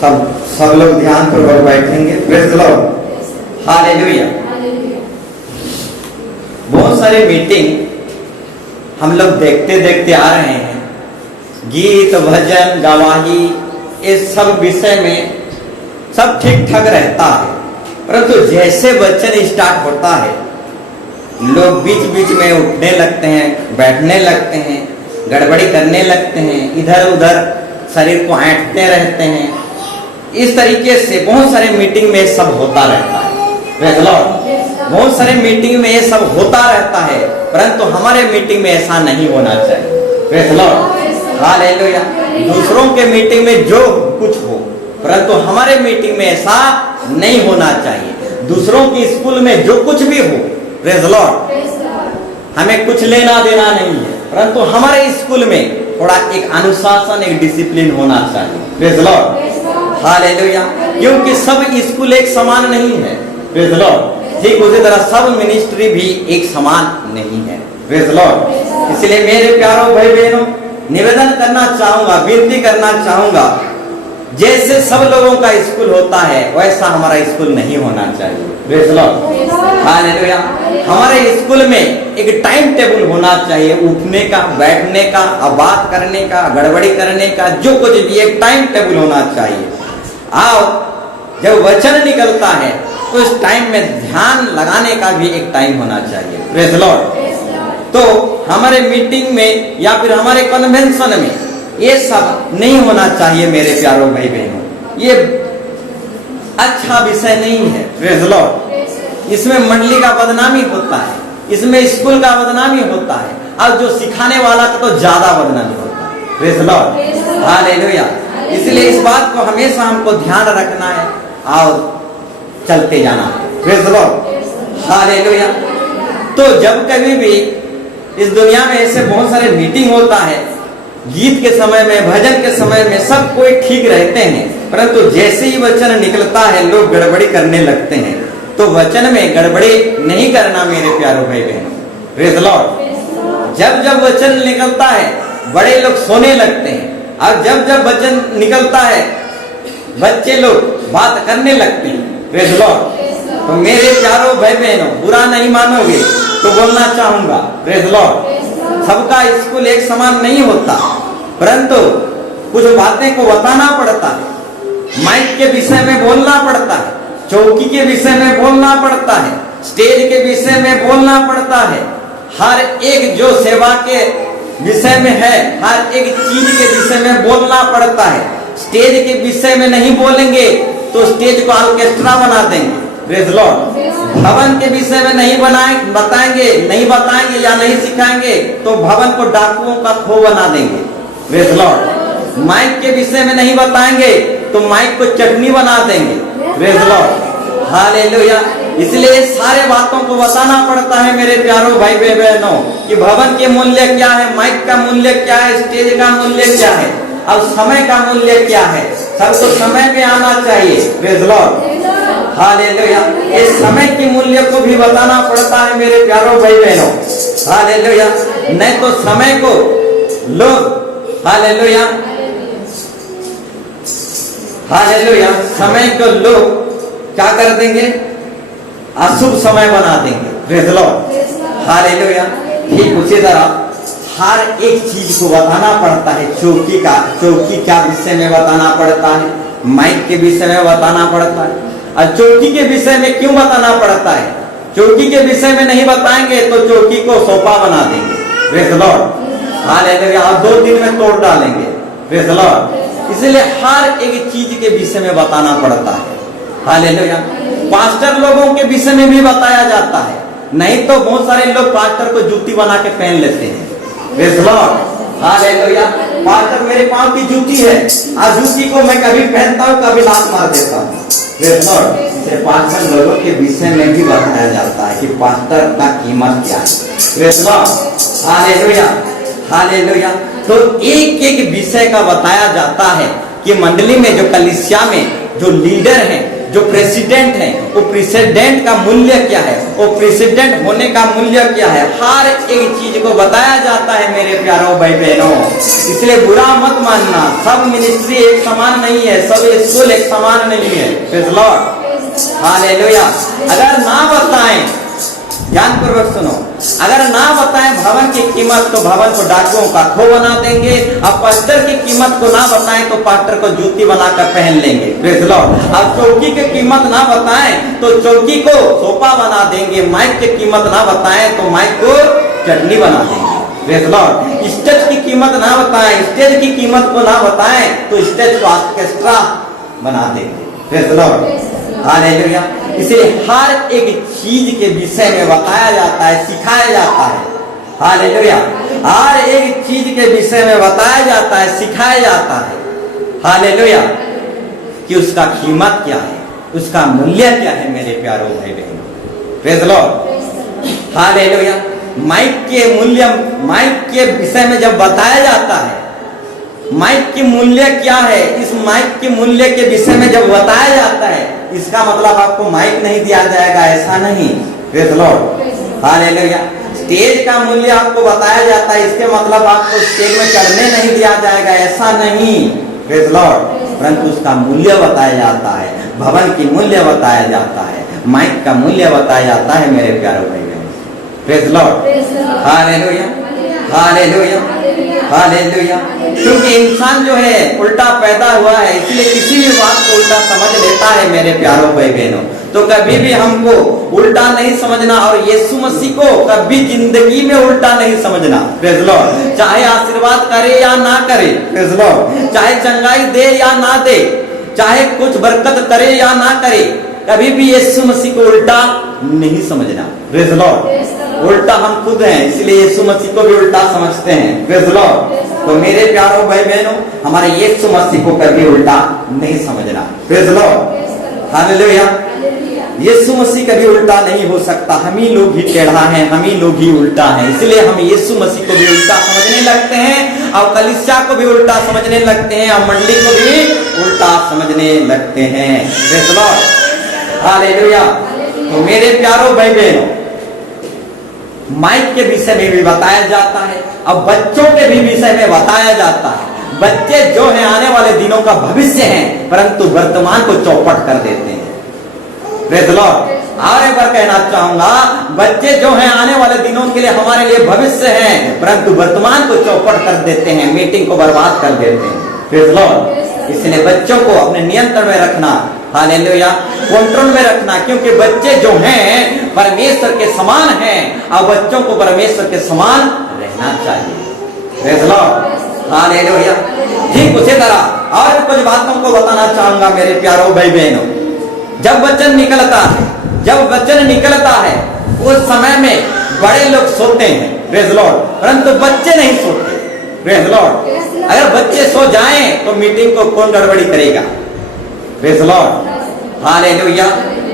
सब लोग ध्यान पूर्वक बैठेंगे। Praise the Lord, hallelujah. बहुत सारे मीटिंग हम लोग देखते देखते आ रहे हैं, गीत भजन गवाही इस सब विषय में सब ठीक ठाक रहता है, परंतु जैसे वचन स्टार्ट होता है लोग बीच बीच में उठने लगते हैं, बैठने लगते हैं, गड़बड़ी करने लगते हैं, इधर उधर शरीर को ऐंठते रहते हैं। इस तरीके से बहुत सारे मीटिंग में सब होता रहता है। प्रेज़ द लॉर्ड, बहुत सारे मीटिंग में ये सब होता रहता है, परंतु हमारे मीटिंग में ऐसा नहीं होना चाहिए। Praise the Lord, hallelujah. दूसरों के मीटिंग में जो कुछ हो, परंतु हमारे मीटिंग में ऐसा नहीं होना चाहिए। दूसरों की स्कूल में जो कुछ भी हो, प्रेज़ द लॉर्ड, हमें कुछ लेना देना नहीं है, परंतु हमारे स्कूल में थोड़ा एक अनुशासन, एक डिसिप्लिन होना चाहिए। Praise the Lord, hallelujah. क्योंकि सब स्कूल एक समान नहीं है। प्रेज़ द लॉर्ड, ठीक उसी तरह सब मिनिस्ट्री भी एक समान नहीं है। प्रेज़ द लॉर्ड, इसलिए मेरे प्यारों भाई बहनों, निवेदन करना चाहूंगा, विनती करना चाहूंगा, जैसे सब लोगों का स्कूल होता है वैसा हमारा स्कूल नहीं होना चाहिए। Praise the Lord, hallelujah. हमारे स्कूल में एक टाइम टेबल होना चाहिए, उठने का, बैठने का, बात करने का, गड़बड़ी करने का, जो कुछ भी एक टाइम टेबल होना चाहिए। आओ, जब वचन निकलता है तो उस टाइम में ध्यान लगाने का भी एक टाइम होना चाहिए। Praise the Lord. तो हमारे मीटिंग में या फिर हमारे कन्वेंशन में ये सब नहीं होना चाहिए। मेरे प्यारों भाई बहनों, ये अच्छा विषय नहीं है। प्रेज़ द लॉर्ड, इसमें मंडली का बदनामी होता है, इसमें स्कूल का बदनामी होता है, और जो सिखाने वाला का तो ज्यादा बदनामी होता है। Praise the Lord, hallelujah. इसलिए इस बात को हमेशा हमको ध्यान रखना है और चलते जाना है। Praise the Lord, hallelujah. तो जब कभी भी इस दुनिया में ऐसे बहुत सारे मीटिंग होता है, गीत के समय में, भजन के समय में सब कोई ठीक रहते हैं, परंतु जैसे ही वचन निकलता है लोग गड़बड़ी करने लगते हैं। तो वचन में गड़बड़ी नहीं करना मेरे प्यारों भाई बहनों। प्रेज़ द लॉर्ड, जब जब वचन निकलता है बड़े लोग सोने लगते हैं, और जब जब वचन निकलता है बच्चे लोग बात करने लगते हैं। प्रेज़ द लॉर्ड, तो मेरे प्यारों भाई बहनों, बुरा नहीं मानोगे तो बोलना चाहूंगा, प्रेज़ द लॉर्ड, सबका स्कूल एक समान नहीं होता, परंतु कुछ बातें को बताना पड़ता है, माइक के विषय में बोलना पड़ता है, चौकी के विषय में बोलना पड़ता है, स्टेज के विषय में बोलना पड़ता है। हर एक जो सेवा के विषय में है, हर एक चीज के विषय में बोलना पड़ता है। स्टेज के विषय में नहीं बोलेंगे तो स्टेज को ऑर्केस्ट्रा बना देंगे। प्रेज़ द लॉर्ड, भवन के विषय में नहीं बताएंगे या नहीं सिखाएंगे तो भवन को डाकुओं का खो बना देंगे। प्रेज़ द लॉर्ड, माइक के विषय में नहीं बताएंगे तो माइक को चटनी बना देंगे। Praise the Lord, hallelujah. इसलिए सारे बातों को बताना पड़ता है मेरे प्यारों भाई बहनों, कि भवन के मूल्य क्या है, माइक का मूल्य क्या है, स्टेज का मूल्य क्या है, और समय का मूल्य क्या है। सबको समय पे आना चाहिए। Praise the Lord, hallelujah. इस समय के मूल्य को भी बताना पड़ता है मेरे प्यारों भाई बहनों, हालेलुया। नहीं तो समय को लोग, हालेलुया, हालेलुया, समय को लोग क्या कर देंगे, अशुभ समय बना देंगे। Praise the Lord, hallelujah. ठीक उसी तरह हर एक चीज को बताना पड़ता है। चौकी क्या विषय में बताना पड़ता है, माइक के विषय में बताना पड़ता है। और चौकी के विषय में क्यों बताना पड़ता है? चौकी के विषय में नहीं बताएंगे तो चौकी को सोफा बना देंगे। प्रेज़ द लॉर्ड, हालेलुया, और 2 दिन में तोड़ डालेंगे। प्रेज़ द लॉर्ड, इसलिए हर एक चीज के विषय में बताना पड़ता है। हालेलुया। पास्टर लोगों के विषय में भी बताया जाता है, नहीं तो बहुत सारे लोग पास्टर को जूती बना के पहन लेते हैं। Praise the Lord, hallelujah. Pastor मेरे पांव की जूती है, और जूती को मैं कभी पहनता हूँ, कभी लात मार देता हूँ। प्रेज़ द लॉर्ड, पास्टर लोगों के विषय में भी बताया जाता है कि पास्टर का कीमत क्या है। Praise the Lord, hallelujah, hallelujah. तो एक एक विषय का बताया जाता है कि मंडली में जो कलीसिया में जो लीडर हैं जो प्रेसिडेंट है वो प्रेसिडेंट का मूल्य क्या है, वो प्रेसिडेंट होने का मूल्य क्या है, हर एक चीज को बताया जाता है मेरे प्यारों भाई बहनों। इसलिए बुरा मत मानना, सब मिनिस्ट्री एक समान नहीं है, सब स्कूल एक समान नहीं है। Praise Lord, hallelujah. अगर ना बताएं, ध्यानपूर्वक सुनो, अगर ना बताएं भवन की कीमत तो भवन को डाकुओं का खो बना देंगे, अब पास्टर की कीमत को ना बताएं तो पास्टर को जूती बनाकर पहन लेंगे। Praise Lord. अब चौकी की कीमत ना बताएं तो चौकी को सोफा बना देंगे, माइक की कीमत ना बताएं तो माइक को चटनी बना देंगे। Praise Lord. स्टेज की कीमत ना बताएं, स्टेज की कीमत को ना बताएं तो स्टेज को ऑर्केस्ट्रा बना देंगे। Praise Lord, hallelujah. इसलिए हर एक चीज के विषय में बताया जाता है, सिखाया जाता है। हालेलुया। हर एक चीज के विषय में बताया जाता है, सिखाया जाता है। हालेलुया। कि उसका कीमत क्या है, उसका मूल्य क्या है मेरे प्यारों भाई बहनों। Praise Lord, hallelujah. माइक के मूल्य, माइक के विषय में जब बताया जाता है, माइक की मूल्य क्या है, इस माइक के मूल्य के विषय में जब बताया जाता है, इसका मतलब आपको माइक नहीं दिया जाएगा, ऐसा नहीं। Praise Lord, hallelujah. स्टेज का मूल्य आपको बताया जाता है, इसके मतलब आपको स्टेज में चढ़ने नहीं दिया जाएगा, ऐसा नहीं। Praise Lord. परंतु उसका मूल्य बताया जाता है, भवन की मूल्य बताया जाता है, माइक का मूल्य बताया जाता है मेरे प्यारे भाई बहन। Praise Lord, hallelujah, hallelujah, hallelujah. क्योंकि इंसान जो है उल्टा पैदा हुआ है, इसलिए किसी भी बात को उल्टा समझ लेता है मेरे प्यारों भाई बहनों। तो कभी भी हमको उल्टा नहीं समझना, और यीशु मसीह को कभी जिंदगी में उल्टा नहीं समझना। Praise Lord. चाहे आशीर्वाद करे या ना करे, प्रेज़ लॉर्ड, चाहे चंगाई दे या ना दे, चाहे कुछ बरकत करे या ना करे, कभी भी यीशु मसीह को उल्टा नहीं समझना। Praise Lord. उल्टा हम खुद हैं, इसलिए यीशु मसीह को भी उल्टा समझते हैं। Praise Lord. तो मेरे प्यारों भाई बहनों, हमारे यीशु मसीह को कभी उल्टा नहीं समझना। Praise Lord, hallelujah. Yeshu Masih कभी उल्टा नहीं हो सकता, हम ही लोग ही टेढ़ा हैं, हम ही लोग ही उल्टा हैं, इसलिए हम यीशु मसीह को भी उल्टा समझने लगते हैं, और कलीसिया को भी उल्टा समझने लगते हैं, और मंडली को भी उल्टा समझने लगते हैं। Praise Lord, hallelujah. तो मेरे प्यारों भाई बहनों, माइक के विषय में भी बताया जाता है, अब बच्चों के भी विषय में बताया जाता है। बच्चे जो हैं आने वाले दिनों का भविष्य हैं, परंतु वर्तमान को चौपट कर देते हैं। Praise Lord. और एक बार कहना चाहूंगा, बच्चे जो हैं आने वाले दिनों के लिए हमारे लिए भविष्य हैं, परंतु वर्तमान को चौपट कर देते हैं, मीटिंग को बर्बाद कर देते हैं। Praise Lord. इसलिए बच्चों को अपने नियंत्रण में रखना, हालेलुया, कंट्रोल में रखना, क्योंकि बच्चे जो हैं परमेश्वर के समान हैं, और बच्चों को परमेश्वर के समान रहना चाहिए। Praise Lord, hallelujah. ठीक उसी तरह और कुछ बातों को बताना चाहूंगा मेरे प्यारों भाई बहनों। जब वचन निकलता है, जब वचन निकलता है, उस समय में बड़े लोग सोते हैं। Praise Lord. परंतु बच्चे नहीं सोते। Praise Lord. अगर बच्चे सो जाएं तो मीटिंग को कौन गड़बड़ी करेगा? Praise Lord, hallelujah,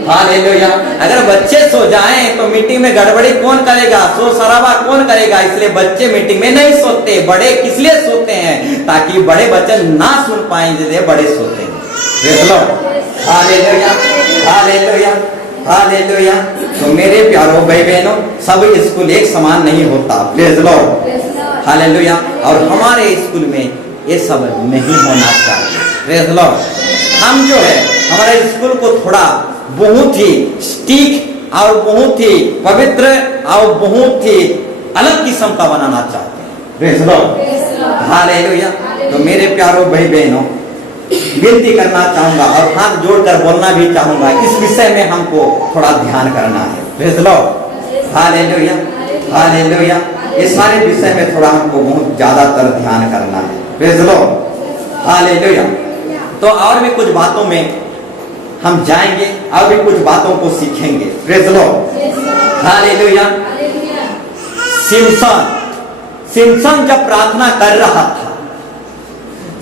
hallelujah. अगर बच्चे सो जाएं तो मीटिंग में गड़बड़ी कौन करेगा, शोर शराबा कौन करेगा? इसलिए बच्चे मीटिंग में नहीं सोते। बड़े किस लिए सोते हैं? ताकि बड़े वचन ना सुन पाएं, इसलिए बड़े सोते हैं। Praise Lord, hallelujah, hallelujah, hallelujah. तो मेरे प्यारों भाई बहनों, सब स्कूल एक समान नहीं होता। Praise Lord, hallelujah. और हमारे स्कूल में ये सब नहीं होना चाहिए। Praise Lord. हम जो है हमारे स्कूल को थोड़ा बहुत ही स्टिक और बहुत ही पवित्र और बहुत ही अलग किस्म का बनाना चाहते हैं। Praise Lord, hallelujah. तो मेरे प्यारों भाई बहनों, विनती करना चाहूंगा और हाथ जोड़कर बोलना भी चाहूंगा, इस विषय में हमको थोड़ा ध्यान करना है। Praise Lord, hallelujah, hallelujah. इस सारे विषय में थोड़ा हमको बहुत ज्यादातर ध्यान करना है। Praise Lord, hallelujah. तो और भी कुछ बातों में हम जाएंगे, और भी कुछ बातों को सीखेंगे। Praise Lord, hallelujah. सिमसन जब प्रार्थना कर रहा था,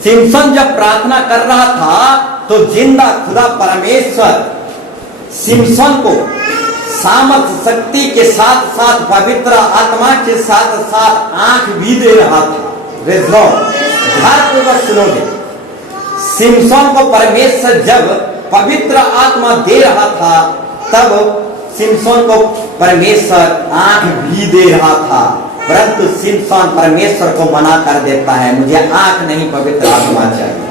सिमसन जब प्रार्थना कर रहा था तो जिंदा खुदा परमेश्वर सिमसन को सामर्थ शक्ति के साथ साथ पवित्र आत्मा के साथ साथ आंख भी दे रहा था। प्रेज़ लॉर्ड, ध्यानपूर्वक सुनोगे। सिमसन को परमेश्वर जब पवित्र आत्मा दे रहा था, तब सिमसोन को परमेश्वर आंख भी दे रहा था, परंतु सिमसोन परमेश्वर को मना कर देता है, मुझे आंख नहीं पवित्र आत्मा चाहिए।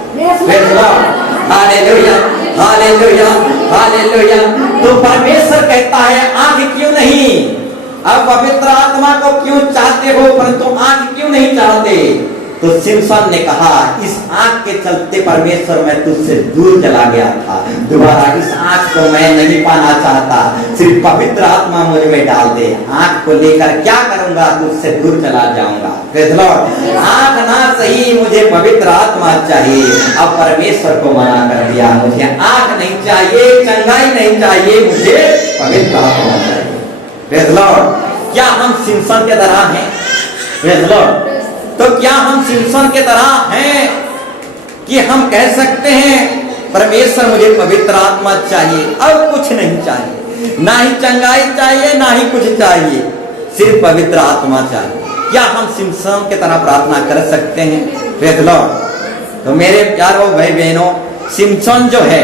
Hallelujah, hallelujah, hallelujah. तो परमेश्वर कहता है आंख क्यों नहीं? अब पवित्र आत्मा को क्यों चाहते हो परंतु आंख क्यों नहीं चाहते? तो सिमसोन ने कहा, इस आंख के चलते परमेश्वर मैं तुझसे दूर चला गया था, दोबारा इस आंख को मैं नहीं पाना चाहता, सिर्फ पवित्र आत्मा मुझ में डाल दे। आंख को लेकर क्या करूंगा? तुझसे दूर चला जाऊंगा। Praise Lord. आंख ना सही, मुझे पवित्र आत्मा चाहिए। अब परमेश्वर को मना कर दिया, मुझे आंख नहीं चाहिए, चंगाई नहीं चाहिए, मुझे पवित्र आत्मा चाहिए। Praise Lord. क्या हम सिमसोन के तरह हैं? Praise Lord. तो क्या हम सिमसोन के तरह हैं कि हम कह सकते हैं परमेश्वर मुझे पवित्र आत्मा चाहिए, अब कुछ नहीं चाहिए, ना ही चंगाई चाहिए, ना ही कुछ चाहिए, सिर्फ पवित्र आत्मा चाहिए? क्या हम सिमसोन के तरह प्रार्थना कर सकते हैं? Praise Lord. तो मेरे प्यारों भाई बहनों, सिमसोन जो है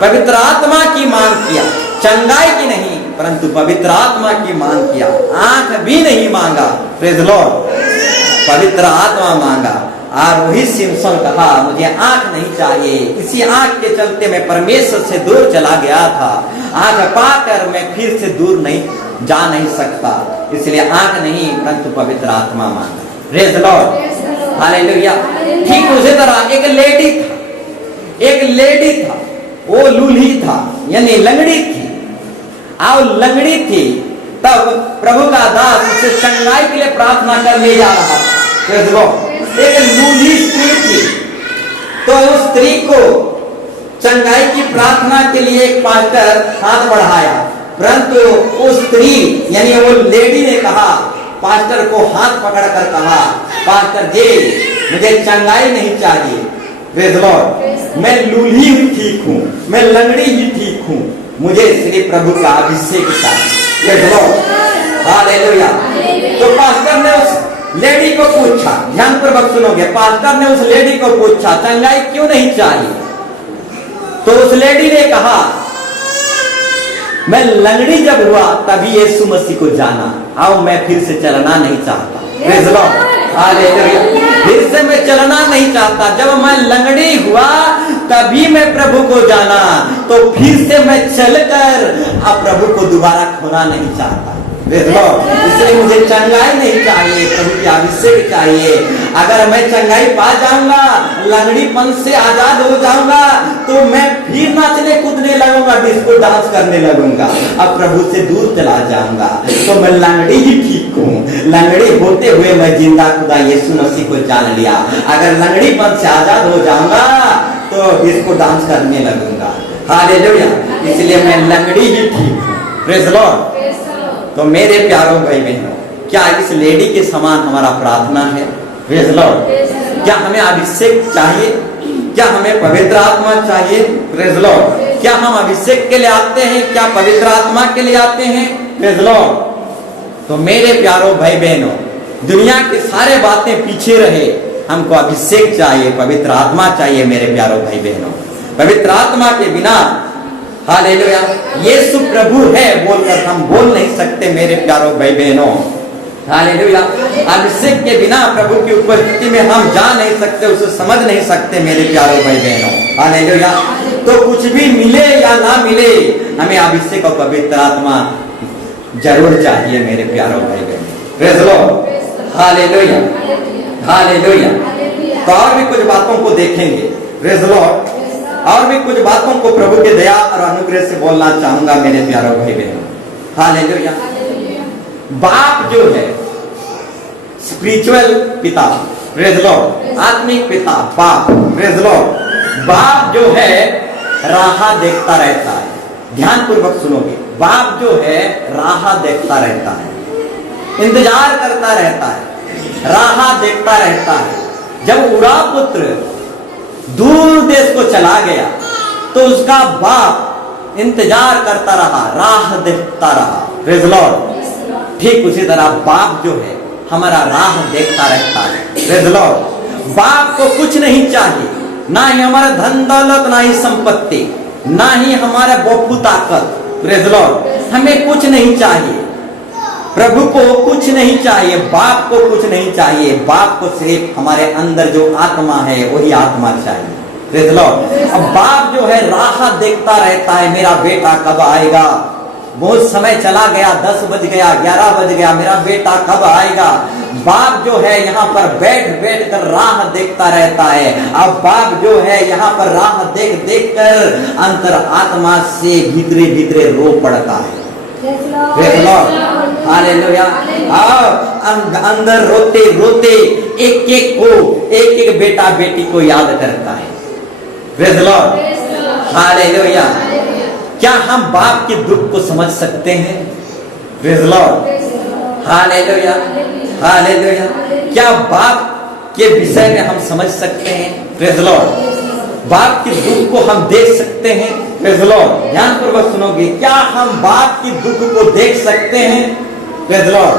पवित्र आत्मा की मांग किया, चंगाई की नहीं परंतु पवित्र आत्मा की मांग किया, आंख भी नहीं मांगा। Praise Lord. पवित्र आत्मा मांगा और वही सिमसोन कहा, मुझे आंख नहीं चाहिए। इसी आंख के चलते मैं परमेश्वर से दूर चला गया था, आंख पाकर मैं फिर से दूर नहीं जा नहीं सकता, इसलिए आंख नहीं परंतु पवित्र आत्मा मांगा। Praise Lord, hallelujah. ठीक उसी तरह एक लेडी था, वो लूली था यानी लंगड़ी थी, और लंगड़ी थी, तब प्रभु का दास उसे चंगाई के लिए प्रार्थना करने जा रहा था। एक लूली स्त्री थी, तो उस स्त्री को चंगाई की प्रार्थना के लिए एक पास्टर हाथ बढ़ाया, परंतु उस स्त्री यानी वो लेडी ने कहा, पास्टर को हाथ पकड़कर कहा, पास्टर जी मुझे चंगाई नहीं चाहिए। Praise Lord. मैं लूली ही ठीक हूँ, मैं लंगड़ी ही ठीक हूँ, मुझे श्री प्रभु का अभिषेक चाहिए। Praise Lord, hallelujah. तो पास्टर ने उस लेडी को पूछा, ध्यानपूर्वक सुनोगे, पास्टर ने उस लेडी को पूछा चंगाई क्यों नहीं चाहिए? तो उस लेडी ने कहा, मैं लंगड़ी जब हुआ तभी यीशु मसीह को जाना, और मैं फिर से चलना नहीं चाहता। Praise Lord, hallelujah. फिर से मैं चलना नहीं चाहता, जब मैं लंगड़ी हुआ तभी मैं प्रभु को जाना, तो फिर से मैं चलकर अब प्रभु को दोबारा खोना नहीं चाहता। इसलिए मुझे चंगाई नहीं चाहिए, प्रभु की अभिषेक चाहिए। अगर मैं चंगाई पा जाऊंगा, लंगड़ीपन से आजाद हो जाऊंगा, तो मैं फिर नाचने कूदने लगूंगा, डिस्को डांस करने लगूंगा, अब प्रभु से दूर चला जाऊंगा। तो मैं लंगड़ी ही ठीक हूँ, लंगड़ी होते हुए मैं जिंदा खुदा यीशु मसीह को जान लिया। अगर लंगड़ीपन से आजाद हो जाऊंगा तो डिस्को डांस करने लगूंगा। हालेलुया। इसलिए मैं लंगड़ी ही ठीक हूँ। Praise Lord. तो मेरे प्यारों भाई बहनों, क्या इस लेडी के समान हमारा प्रार्थना है? Praise Lord. क्या हमें अभिषेक चाहिए? क्या हमें पवित्र आत्मा चाहिए? Praise Lord. क्या हम अभिषेक के लिए आते हैं? क्या पवित्र आत्मा के लिए आते हैं? Praise Lord. तो मेरे प्यारों भाई बहनों, दुनिया की सारे बातें पीछे रहे, हमको अभिषेक चाहिए, पवित्र आत्मा चाहिए। मेरे प्यारों भाई बहनों, पवित्र आत्मा के बिना, हालेलुया, यीशु प्रभु है बोलकर हम बोल नहीं सकते। मेरे प्यारों भाई बहनों, हालेलुया, अभिषेक के बिना प्रभु की उपस्थिति में हम जा नहीं सकते, उसे समझ नहीं सकते। मेरे प्यारों भाई बहनों, हालेलुया। तो कुछ भी मिले या ना मिले, हमें अभिषेक और पवित्र आत्मा जरूर चाहिए। मेरे प्यारों भाई बहनों, प्रेज़ लॉर्ड, हालेलुया, हालेलुया। तो और भी कुछ बातों को देखेंगे। Praise Lord. और भी कुछ बातों को प्रभु के दया और अनुग्रह से बोलना चाहूंगा। मेरे प्यारों भाई बहनों, हालेलुया। बाप जो है, स्पिरिचुअल पिता, प्रेज़ लॉर्ड, आत्मिक पिता, बाप, प्रेज़ लॉर्ड। बाप जो है राह देखता रहता है। ध्यान पूर्वक सुनोगे, बाप जो है राह देखता रहता है, इंतजार करता रहता है, राह देखता रहता है। जब उड़ा पुत्र दूर देश को चला गया तो उसका बाप इंतजार करता रहा, राह देखता रहा। Praise Lord. ठीक उसी तरह बाप जो है हमारा राह देखता रहता है। Praise Lord. बाप को कुछ नहीं चाहिए, ना ही हमारा धन दौलत, ना ही संपत्ति, ना ही हमारा बोफू ताकत, प्रेज लॉर्ड, हमें कुछ नहीं चाहिए। प्रभु को कुछ नहीं चाहिए, बाप को कुछ नहीं चाहिए, बाप को सिर्फ हमारे अंदर जो आत्मा है वही आत्मा चाहिए, प्रेज लॉर्ड। अब बाप जो है राह देखता रहता है, मेरा बेटा कब आएगा। बहुत समय चला गया, 10 बज गया, 11 बज गया, मेरा बेटा कब आएगा। बाप जो है यहाँ पर बैठ बैठ कर राह देखता रहता है। अब बाप जो है यहाँ पर राह देख देख कर अंतर आत्मा से भीतरे भीतरे रो पड़ता है। हालेलुया। अंदर रोते रोते एक एक को, एक एक बेटा बेटी को याद करता है। Praise Lord, hallelujah. क्या हम बाप के दुख को समझ सकते हैं? Praise Lord, hallelujah, hallelujah. क्या बाप के विषय में हम समझ सकते हैं? प्रेज़ लॉर्ड, बाप के दुख को हम देख सकते हैं? प्रेज़ लॉर्ड, ध्यान पूर्वक सुनोगे। क्या हम बाप की दुख को देख सकते हैं? Praise Lord,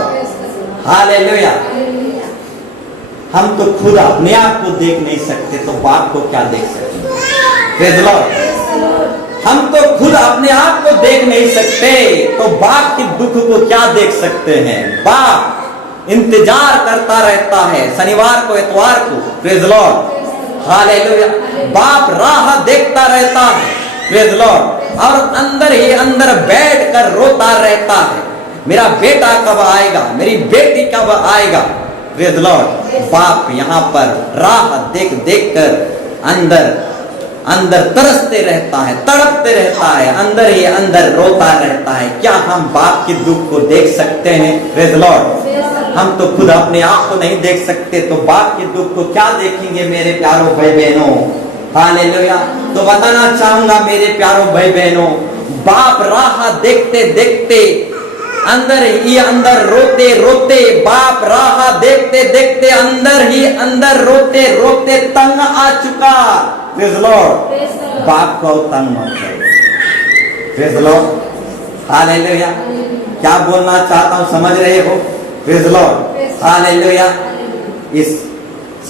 hallelujah. हम तो खुद अपने आप को देख नहीं सकते, तो बाप को क्या देख सकते? प्रेज़ लॉर्ड, हम तो खुद अपने आप को देख नहीं सकते, तो बाप के दुख को क्या देख सकते हैं? बाप इंतजार करता रहता है शनिवार को, इतवार को। Praise Lord, hallelujah. बाप राह देखता रहता है, प्रेज़ लॉर्ड, और अंदर ही अंदर बैठ कर रोता रहता है, मेरा बेटा कब आएगा, मेरी बेटी कब आएगा। प्रेज़ लॉर्ड, बाप यहाँ पर राह देख देख कर अंदर अंदर तरसते रहता है, तड़पते रहता है, अंदर ही अंदर रोता रहता है। क्या हम बाप के दुख को देख सकते हैं? प्रेज़ लॉर्ड, हम तो खुद अपने आप को नहीं देख सकते, तो बाप के दुख को क्या देखेंगे मेरे प्यारों भाई बहनों? हालेलुया। तो बताना चाहूंगा मेरे प्यारों भाई बहनों, बाप राह देखते देखते अंदर ही अंदर रोते रोते, बाप राह देखते देखते अंदर ही अंदर रोते रोते तंग आ चुका। प्रेज़ लॉर्ड, बाप को तंग मत करो। Praise Lord, hallelujah. क्या बोलना चाहता हूं समझ रहे हो? Praise Lord, hallelujah. इस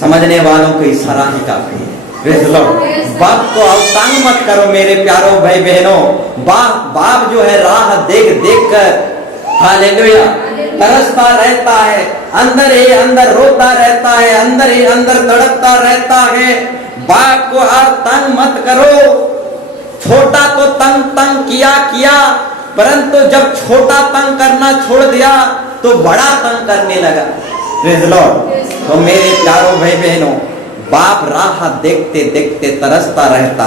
समझने वालों को इशारा ही काफी है। प्रेज़ लॉर्ड, बाप को तंग मत करो मेरे प्यारों भाई बहनों। बाप जो है राह देख देख कर, हालेलुया, तरसता रहता है, अंदर ही अंदर रोता रहता है, अंदर ही अंदर तड़पता रहता है। बाप को और तंग मत करो। छोटा तो तंग तंग किया, परंतु जब छोटा तंग करना छोड़ दिया तो बड़ा तंग करने लगा। प्रेज़ लॉर्ड, तो मेरे प्यारों भाई बहनों, बाप राह देखते देखते तरसता रहता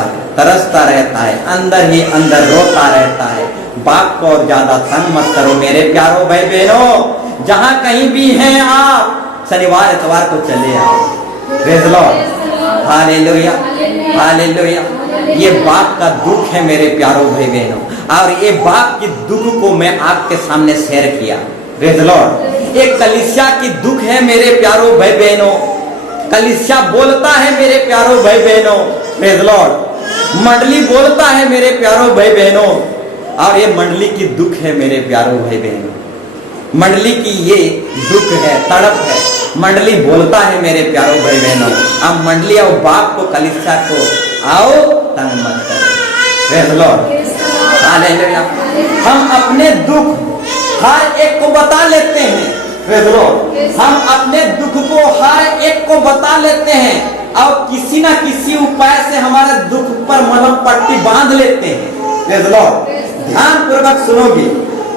है, अंदर ही अंदर रोता रहता है। बाप को और ज्यादा तंग मत करो मेरे प्यारों भाई बहनों। जहां कहीं भी हैं आप, शनिवार इतवार को चले आओ। Praise Lord, hallelujah, hallelujah. ये बाप का दुख है मेरे प्यारों भाई बहनों, और ये बाप के दुख को मैं आपके सामने शेयर किया। प्रेज़ लॉर्ड, एक कलीसिया की दुख है मेरे प्यारों भाई बहनों। कलीसिया बोलता है मेरे प्यारों भाई बहनों। प्रेज़ लॉर्ड, मंडली बोलता है मेरे प्यारों भाई बहनों, और ये मंडली की दुख है मेरे प्यारों भाई बहनों। मंडली की ये दुख है, तड़प है। मंडली बोलता है मेरे प्यारों भाई बहनों। अब मंडली और बाप को, कलीसिया को आओ तंग मत करो। Praise Lord, hallelujah. हम अपने दुख हर एक को बता लेते हैं। प्रेज़ लॉर्ड, हम अपने दुख को हर एक को बता लेते हैं, और किसी ना किसी उपाय से हमारे दुख पर मलहम पट्टी बांध लेते हैं। प्रेज़ लॉर्ड, ध्यान पूर्वक सुनोगे।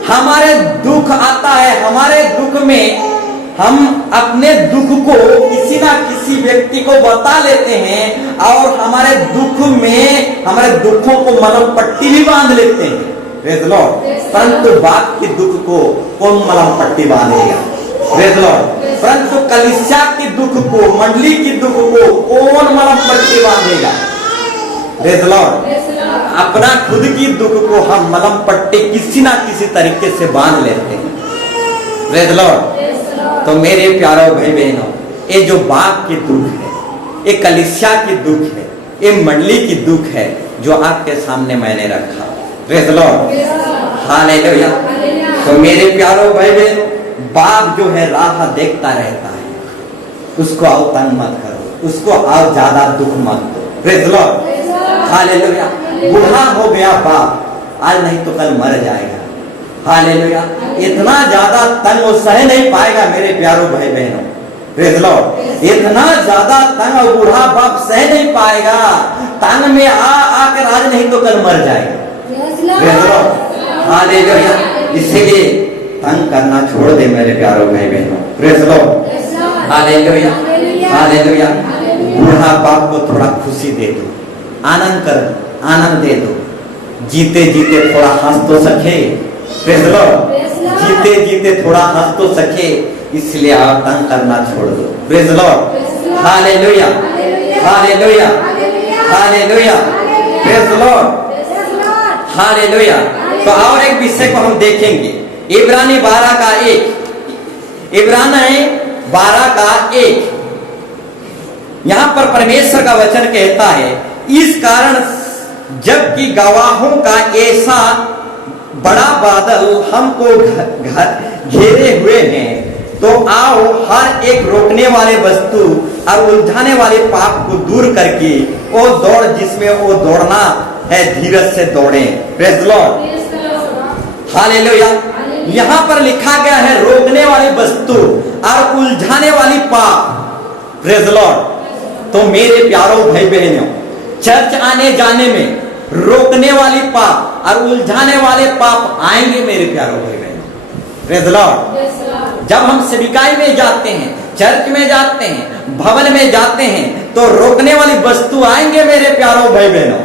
हमारे दुख आता है, हमारे दुख में हम अपने दुख को किसी ना किसी व्यक्ति को बता लेते हैं, और हमारे दुख में हमारे दुखों को मलहम पट्टी भी बांध लेते हैं। प्रेज़ लॉर्ड, परंतु बाप के दुख को कौन मलहम पट्टी बांधेगा? प्रेज़ लॉर्ड, परंतु कलीसिया के दुख को, मंडली के दुख को कौन मलहम पट्टी बांधेगा? प्रेज़ लॉर्ड, अपना खुद की दुख को हम मलहम पट्टी किसी ना किसी तरीके से बांध लेते हैं। प्रेज़ लॉर्ड, तो मेरे प्यारों भाई बहनों, ये जो बाप के दुख है, ये कलीसिया के दुख है, ये मंडली की दुख है, जो आपके सामने मैंने रखा। Praise Lord, hallelujah. तो मेरे प्यारों भाई बहनों, बाप जो है राह देखता रहता है, उसको आओ तंग मत करो, उसको आओ ज्यादा दुख मत दो। Praise Lord, hallelujah. बूढ़ा हो गया बाप, आज नहीं तो कल मर जाएगा। हालेलुया। इतना ज्यादा तंग वो सह नहीं पाएगा मेरे प्यारों भाई बहनों। Praise Lord. इतना ज्यादा तंग और बूढ़ा बाप सह नहीं पाएगा, तंग में आकर आज नहीं तो कल मर जाएगा। Praise Lord. हालेलुया। इसीलिए तंग करना छोड़ दे मेरे प्यारों भाई बहनों। Praise Lord. हालेलुया। हालेलुया। बूढ़ा बाप को थोड़ा खुशी दे दो, आनंद कर, आनंद दे दो। जीते जीते थोड़ा हंस तो सके। Praise Lord. जीते जीते थोड़ा हंस तो सके, इसलिए आप तंग करना छोड़ दो। Praise Lord. Hallelujah. Hallelujah. Hallelujah. Praise Lord. Hallelujah. तो और एक विषय को हम देखेंगे, इब्रानी 12 का 1। इब्रानी 12 का 1। यहां पर परमेश्वर का वचन कहता है, इस कारण जबकि गवाहों का ऐसा बड़ा बादल हमको घेरे हुए हैं, तो आओ हर एक रोकने वाले वस्तु और उलझाने वाले पाप को दूर करके वो दौड़ जिसमें वो दौड़ना है, धीरज से दौड़े। Praise Lord. हालेलुया। यहां पर लिखा गया है रोकने वाली वस्तु और उलझाने वाली पाप। Praise Lord. तो मेरे प्यारों भाई बहनों, चर्च आने जाने में रोकने वाली पाप और उलझाने वाले पाप आएंगे मेरे प्यारों भाई बहनों। Praise Lord. जब हम सेविकाई में जाते हैं, चर्च में जाते हैं, भवन में जाते हैं, तो रोकने वाली वस्तु आएंगे मेरे प्यारों भाई बहनों।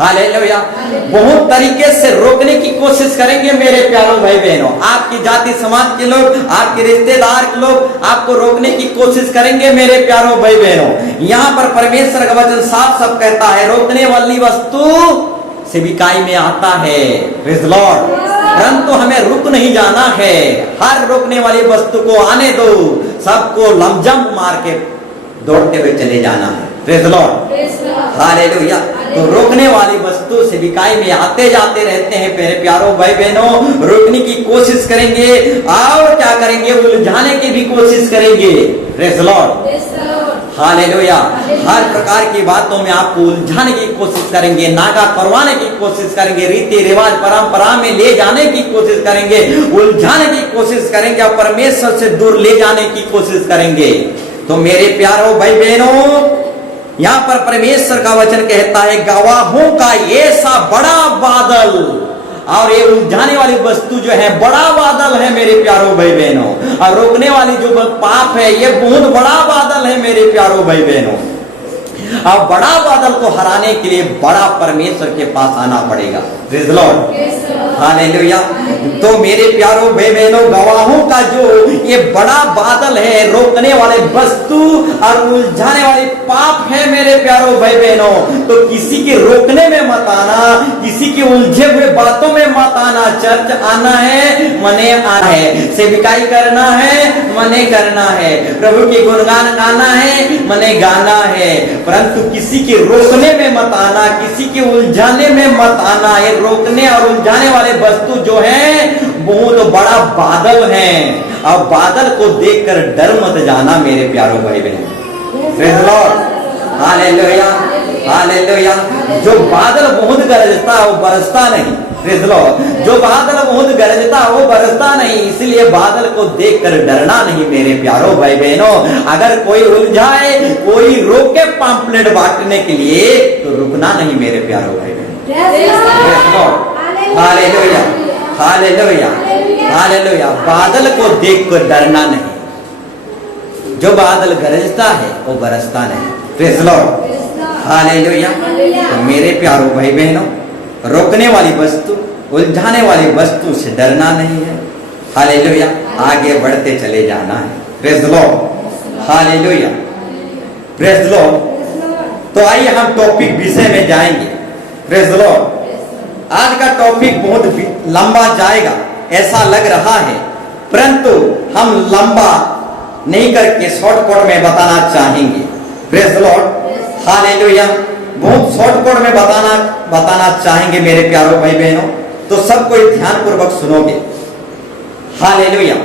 हालेलुया। बहुत तरीके से रोकने की कोशिश करेंगे मेरे प्यारों भाई बहनों। आपकी जाति समाज के लोग, आपके रिश्तेदार के लोग आपको रोकने की कोशिश करेंगे मेरे प्यारों भाई बहनों। यहाँ पर परमेश्वर का वचन साफ साफ कहता है, रोकने वाली वस्तु सेविकाई में आता है। Praise Lord. परंतु हमें रुक नहीं जाना है, हर रोकने वाली वस्तु को आने दो, सबको लमजम मार के दौड़ते हुए चले जाना है। Praise Lord. हालेलुया। तो रोकने वाली वस्तु सेविकाई में आते जाते रहते हैं मेरे प्यारों भाई बहनों। रोकने की कोशिश करेंगे और क्या करेंगे, उलझाने की भी कोशिश करेंगे। Praise Lord. हालेलुया। हर प्रकार की बातों में आपको उलझाने की कोशिश करेंगे, नागा करवाने की कोशिश करेंगे, रीति रिवाज परंपरा में ले जाने की कोशिश करेंगे, उलझाने की कोशिश करेंगे और परमेश्वर से दूर ले जाने की कोशिश करेंगे। तो मेरे प्यारों भाई बहनों, यहां पर परमेश्वर का वचन कहता है, गवाहों का ऐसा बड़ा बादल, और ये उलझाने वाली वस्तु जो है बड़ा बादल है मेरे प्यारों भाई बहनों, और रोकने वाली जो पाप है ये बहुत बड़ा बादल है मेरे प्यारों भाई बहनों। अब बड़ा बादल को हराने के लिए बड़ा परमेश्वर के पास आना पड़ेगा। Praise Lord. हालेलुया। तो मेरे प्यारों भाई बहनों, गवाहों का जो ये बड़ा बादल है, रोकने वाले वस्तु और उलझाने वाले पाप है मेरे प्यारों भाई बहनों, तो किसी के रोकने में मत आना, किसी के उलझे हुए बातों में मत आना। चर्च आना है, मने आना है, सेविकाई करना है, मने करना है, प्रभु के गुणगान गाना है, मने गाना है, परंतु किसी के रोकने में मत आना, किसी के उलझाने में मत आना। ये रोकने और उलझाने वाले वस्तु जो है बहुत बड़ा बादल है, और बादल को देखकर डर मत जाना मेरे प्यारों भाई बहन। Praise Lord. हालेलुया। हालेलुया। जो बादल बहुत गरजता है वो बरसता नहीं। Praise Lord. जो बादल बहुत गरजता है वो बरसता नहीं, इसलिए बादल को देखकर डरना नहीं मेरे प्यारों भाई बहनों। अगर कोई उलझाए, कोई रोके पंपलेट बांटने के लिए, तो रुकना नहीं मेरे प्यारों भाई बहनों। Praise Lord. Hallelujah. Hallelujah. Hallelujah. बादल को देखकर डरना नहीं, जो बादल गरजता है वो बरसता नहीं। Praise Lord. हालेलुया। तो मेरे प्यारों भाई बहनों, रोकने वाली वस्तु, उलझाने वाली वस्तु से डरना नहीं है। हालेलुया। आगे बढ़ते चले जाना है। Praise Lord. Hallelujah. Praise Lord. तो आइए हम टॉपिक विषय में जाएंगे। Praise Lord. आज का टॉपिक बहुत लंबा जाएगा ऐसा लग रहा है, परंतु हम लंबा नहीं करके शॉर्टकट में बताना चाहेंगे। Praise Lord. हालेलुया। बहुत शॉर्टकट में बताना चाहेंगे मेरे प्यारों भाई बहनों, तो सब कोई ध्यान पूर्वक सुनोगे। हालेलुया।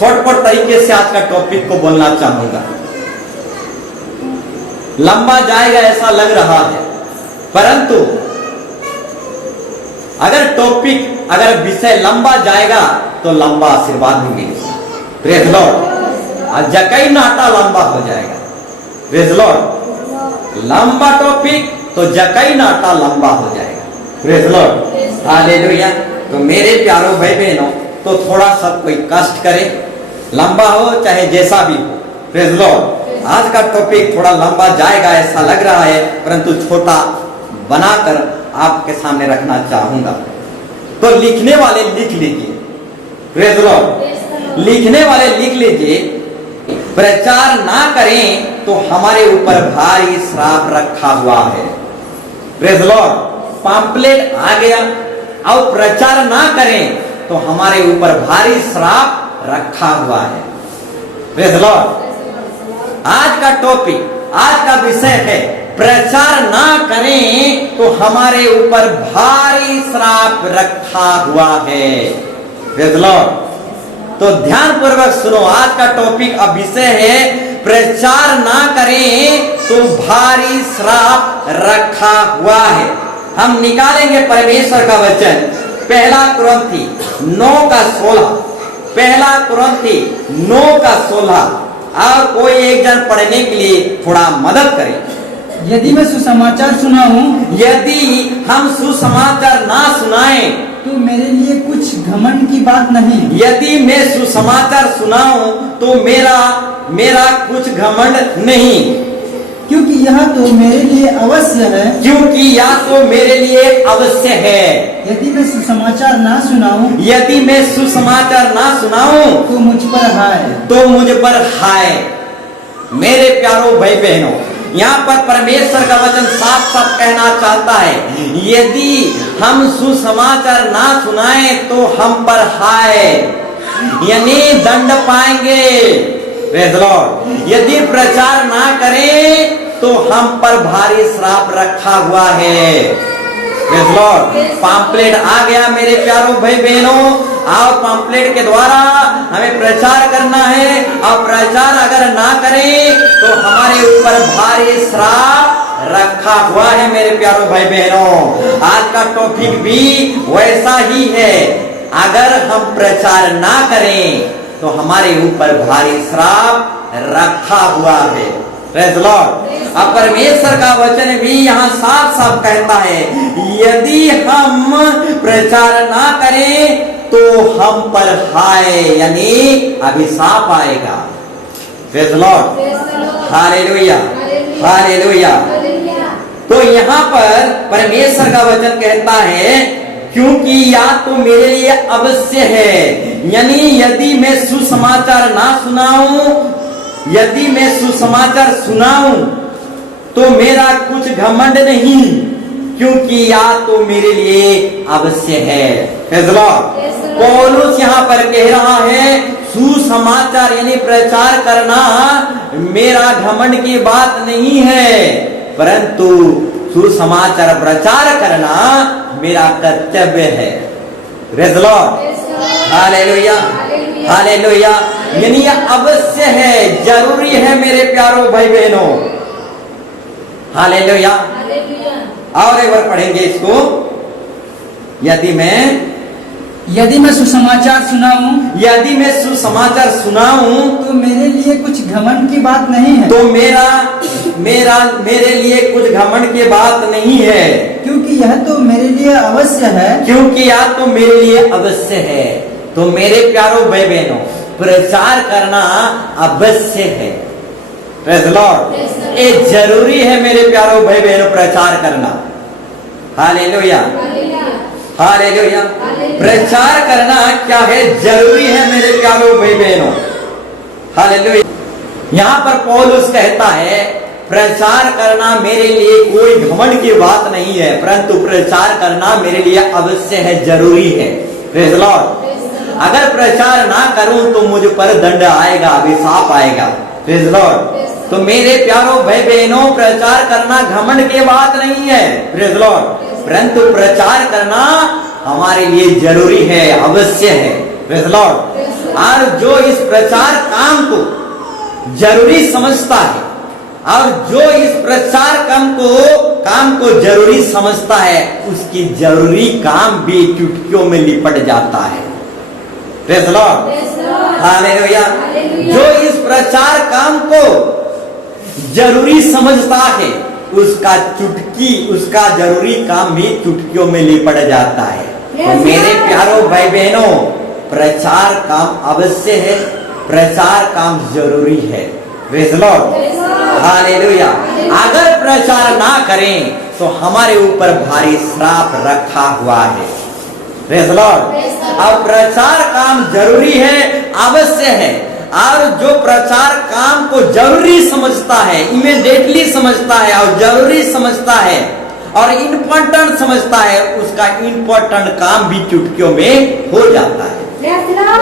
शॉर्टकट तरीके से आज का टॉपिक को बोलना चाहूंगा, लंबा जाएगा ऐसा लग रहा है, परंतु अगर विषय लंबा जाएगा तो लंबा आशीर्वाद भी मिलेगा। Praise Lord. और जकई नाटा लंबा हो जाएगा। Praise Lord. लंबा टॉपिक तो जकई नाटा लंबा हो जाएगा। Praise Lord. हालेलुया। तो मेरे प्यारों भाई बहनों, तो थोड़ा सब कोई कष्ट करे, लंबा हो चाहे जैसा भी हो। Praise Lord. आज का टॉपिक थोड़ा लंबा जाएगा ऐसा लग रहा है, परंतु छोटा बनाकर आपके सामने रखना चाहूंगा। तो लिखने वाले लिख लीजिए। Praise Lord. लिखने वाले लिख लीजिए, प्रचार ना करें तो हमारे ऊपर भारी श्राप रखा हुआ है। Praise Lord. पंपलेट आ गया, और प्रचार ना करें तो हमारे ऊपर भारी श्राप रखा हुआ है। Praise Lord. आज का टॉपिक, आज का विषय है, प्रचार ना करें तो हमारे ऊपर भारी श्राप रखा हुआ है। Praise Lord. तो ध्यान पूर्वक सुनो, आज का टॉपिक अब विषय है, प्रचार ना करें तो भारी श्राप रखा हुआ है। हम निकालेंगे परमेश्वर का वचन, पहला कुरिन्थी 9:16। पहला कुरिन्थी 9:16। और कोई एक जन पढ़ने के लिए थोड़ा मदद करे। यदि मैं सुसमाचार सुनाऊं, यदि हम सुसमाचार ना सुनाएं तो मेरे लिए कुछ घमंड की बात नहीं। यदि मैं सुसमाचार सुनाऊं तो मेरा कुछ घमंड नहीं, क्योंकि यह तो मेरे लिए अवश्य है। क्योंकि यह तो मेरे लिए अवश्य है। यदि मैं सुसमाचार ना सुनाऊं, यदि मैं सुसमाचार ना सुनाऊं तो मुझ पर हाय। तो मुझ पर हाय। मेरे प्यारों भाई बहनों, यहाँ पर परमेश्वर का वचन साफ साफ कहना चाहता है, यदि हम सुसमाचार ना सुनाएं तो हम पर हाय, यानी दंड पाएंगे। Praise Lord. यदि प्रचार ना करें तो हम पर भारी श्राप रखा हुआ है। Praise Lord. पंपलेट आ गया मेरे प्यारों भाई बहनों, और पंपलेट के द्वारा हमें प्रचार करना है, और प्रचार अगर ना करें तो हमारे ऊपर भारी श्राप रखा हुआ है। मेरे प्यारों भाई बहनों, आज का टॉपिक भी वैसा ही है, अगर हम प्रचार ना करें तो हमारे ऊपर भारी श्राप रखा हुआ है। Praise Lord. अब परमेश्वर का वचन भी यहाँ साफ साफ कहता है, यदि हम प्रचार ना करें तो हम पर हाय, यानी अभिशाप आएगा। Praise Lord. हालेलुया। हालेलुया। तो यहाँ पर परमेश्वर का वचन कहता है, क्योंकि या तो मेरे लिए अवश्य है, यानी यदि मैं सुसमाचार ना सुनाऊं, यदि मैं सुसमाचार सुनाऊं तो मेरा कुछ घमंड नहीं, क्योंकि या तो मेरे लिए अवश्य है। पौलुस यहाँ पर कह रहा है, सुसमाचार यानी प्रचार करना मेरा घमंड की बात नहीं है, परंतु सुसमाचार प्रचार करना मेरा कर्तव्य है। Praise Lord. हालेलुया। हालेलुया। यानी यह अवश्य है, जरूरी है मेरे प्यारों भाई बहनों। हालेलुया। और एक बार पढ़ेंगे इसको, यदि मैं सुसमाचार सुनाऊं, यदि मैं सुसमाचार सुनाऊं तो मेरे लिए कुछ घमंड की बात नहीं है। तो मेरे लिए कुछ घमंड की बात नहीं है, क्योंकि यह तो मेरे लिए अवश्य है। क्योंकि यह तो मेरे लिए अवश्य है। तो मेरे प्यारों भाई बहनों, प्रचार करना अवश्य है। Praise Lord. ये जरूरी है मेरे प्यारों भाई बहनों, प्रचार करना। हालेलुया। हालेलुया। प्रचार करना क्या है? जरूरी है मेरे प्यारों भाई बहनों। हालेलुया। यहाँ पर पौलुस कहता है, प्रचार करना मेरे लिए कोई घमंड की बात नहीं है, परंतु प्रचार करना मेरे लिए अवश्य है, जरूरी है। Praise Lord. अगर प्रचार ना करूं तो मुझ पर दंड आएगा, अभिशाप आएगा। Praise Lord. तो मेरे प्यारों भाई बहनों, प्रचार करना घमंड की बात नहीं है। Praise Lord. परंतु प्रचार करना हमारे लिए जरूरी है, अवश्य है। Praise Lord. और जो इस प्रचार काम को जरूरी समझता है और जो इस प्रचार काम को काम को जरूरी समझता है उसकी जरूरी काम भी चुटकियों में लिपट जाता है। Praise Lord, hallelujah. जो इस प्रचार काम को जरूरी समझता है उसका जरूरी काम भी चुटकियों में लिपट जाता है। तो मेरे प्यारों भाई बहनों, प्रचार काम अवश्य है, प्रचार काम जरूरी है। Praise Lord, hallelujah. अगर प्रचार ना करें तो हमारे ऊपर भारी श्राप रखा हुआ है। Praise Lord. अब प्रचार काम जरूरी है, अवश्य है, और जो प्रचार काम को जरूरी समझता है, इमीडिएटली समझता है और जरूरी समझता है और इम्पोर्टेंट समझता है, उसका इम्पोर्टेंट काम भी चुटकियों में हो जाता है।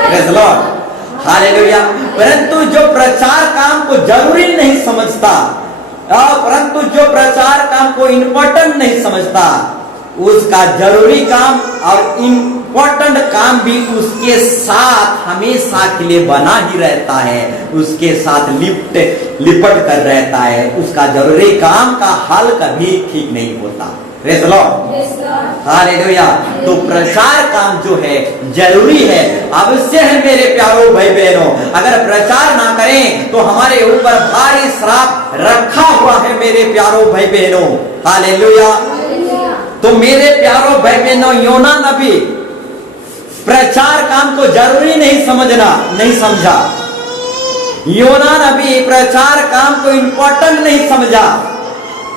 Praise Lord, hallelujah. परंतु जो प्रचार काम को जरूरी नहीं समझता, परंतु जो प्रचार काम को इम्पोर्टेंट नहीं समझता, उसका जरूरी काम और इम्पोर्टेंट काम भी उसके साथ हमेशा के लिए बना ही रहता है, उसके साथ लिपट कर रहता है। उसका जरूरी काम का हल कभी ठीक नहीं होता। Praise Lord, hallelujah. तो प्रचार काम जो है जरूरी है, अवश्य है मेरे प्यारों भाई बहनों। अगर प्रचार ना करें तो हमारे ऊपर भारी श्राप रखा हुआ है मेरे प्यारों भाई बहनों। हालेलुया। तो मेरे प्यारों भाई बहनों, योना नबी प्रचार काम को जरूरी नहीं समझा। योना नबी प्रचार काम को इंपॉर्टेंट नहीं समझा,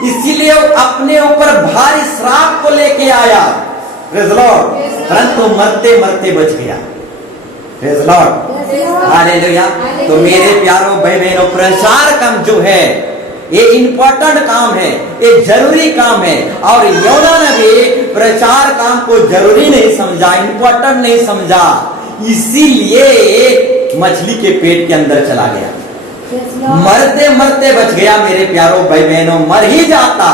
इसीलिए अपने ऊपर भारी श्राप को लेके आया। प्रेज़ लॉर्ड, परंतु मरते मरते बच गया। Praise Lord, hallelujah. तो मेरे प्यारों भाई बहनों, प्रचार काम जो है ये इंपॉर्टेंट काम है, ये जरूरी काम है। और योना ने भी प्रचार काम को जरूरी नहीं समझा, इंपॉर्टेंट नहीं समझा, इसीलिए मछली के पेट के अंदर चला गया। मरते मरते बच गया मेरे प्यारों भाई बहनों। मर ही जाता,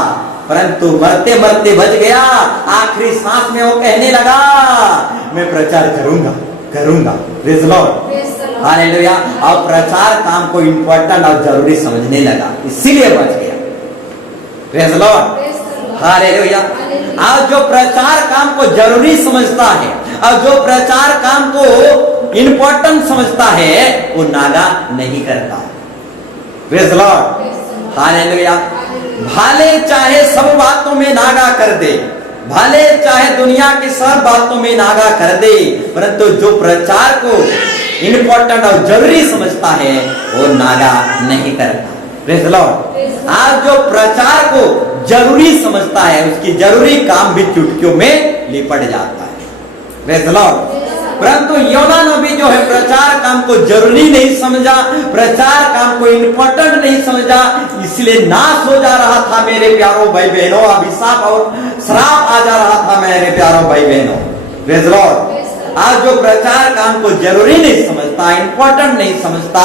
परंतु मरते मरते बच गया। आखिरी सांस में वो कहने लगा, मैं प्रचार करूंगा। Praise Lord, hallelujah. और प्रचार काम को इंपॉर्टेंट और जरूरी समझने लगा, इसीलिए बच गया। Praise Lord, hallelujah. और जो प्रचार काम को जरूरी समझता है और जो प्रचार काम को इंपॉर्टेंट समझता है, वो नागा नहीं करता। Praise Lord, hallelujah. भले चाहे सब बातों में नागा कर दे, भले चाहे दुनिया की सब बातों में नागा कर दे, परंतु जो प्रचार को इंपॉर्टेंट और जरूरी समझता है वो नागा नहीं करता। Praise Lord. आज जो प्रचार को जरूरी समझता है उसकी जरूरी काम भी चुटकियों में लिपट जाता है। Praise Lord. परंतु योना नबी जो है प्रचार काम को जरूरी नहीं समझा, प्रचार काम को इंपॉर्टेंट नहीं समझा, इसलिए नाश हो जा रहा था मेरे प्यारों भाई बहनों। अभिशाप और श्राप आ जा रहा था मेरे प्यारों भाई बहनों। Praise Lord. आज जो प्रचार काम को जरूरी नहीं समझता, इंपॉर्टेंट नहीं समझता,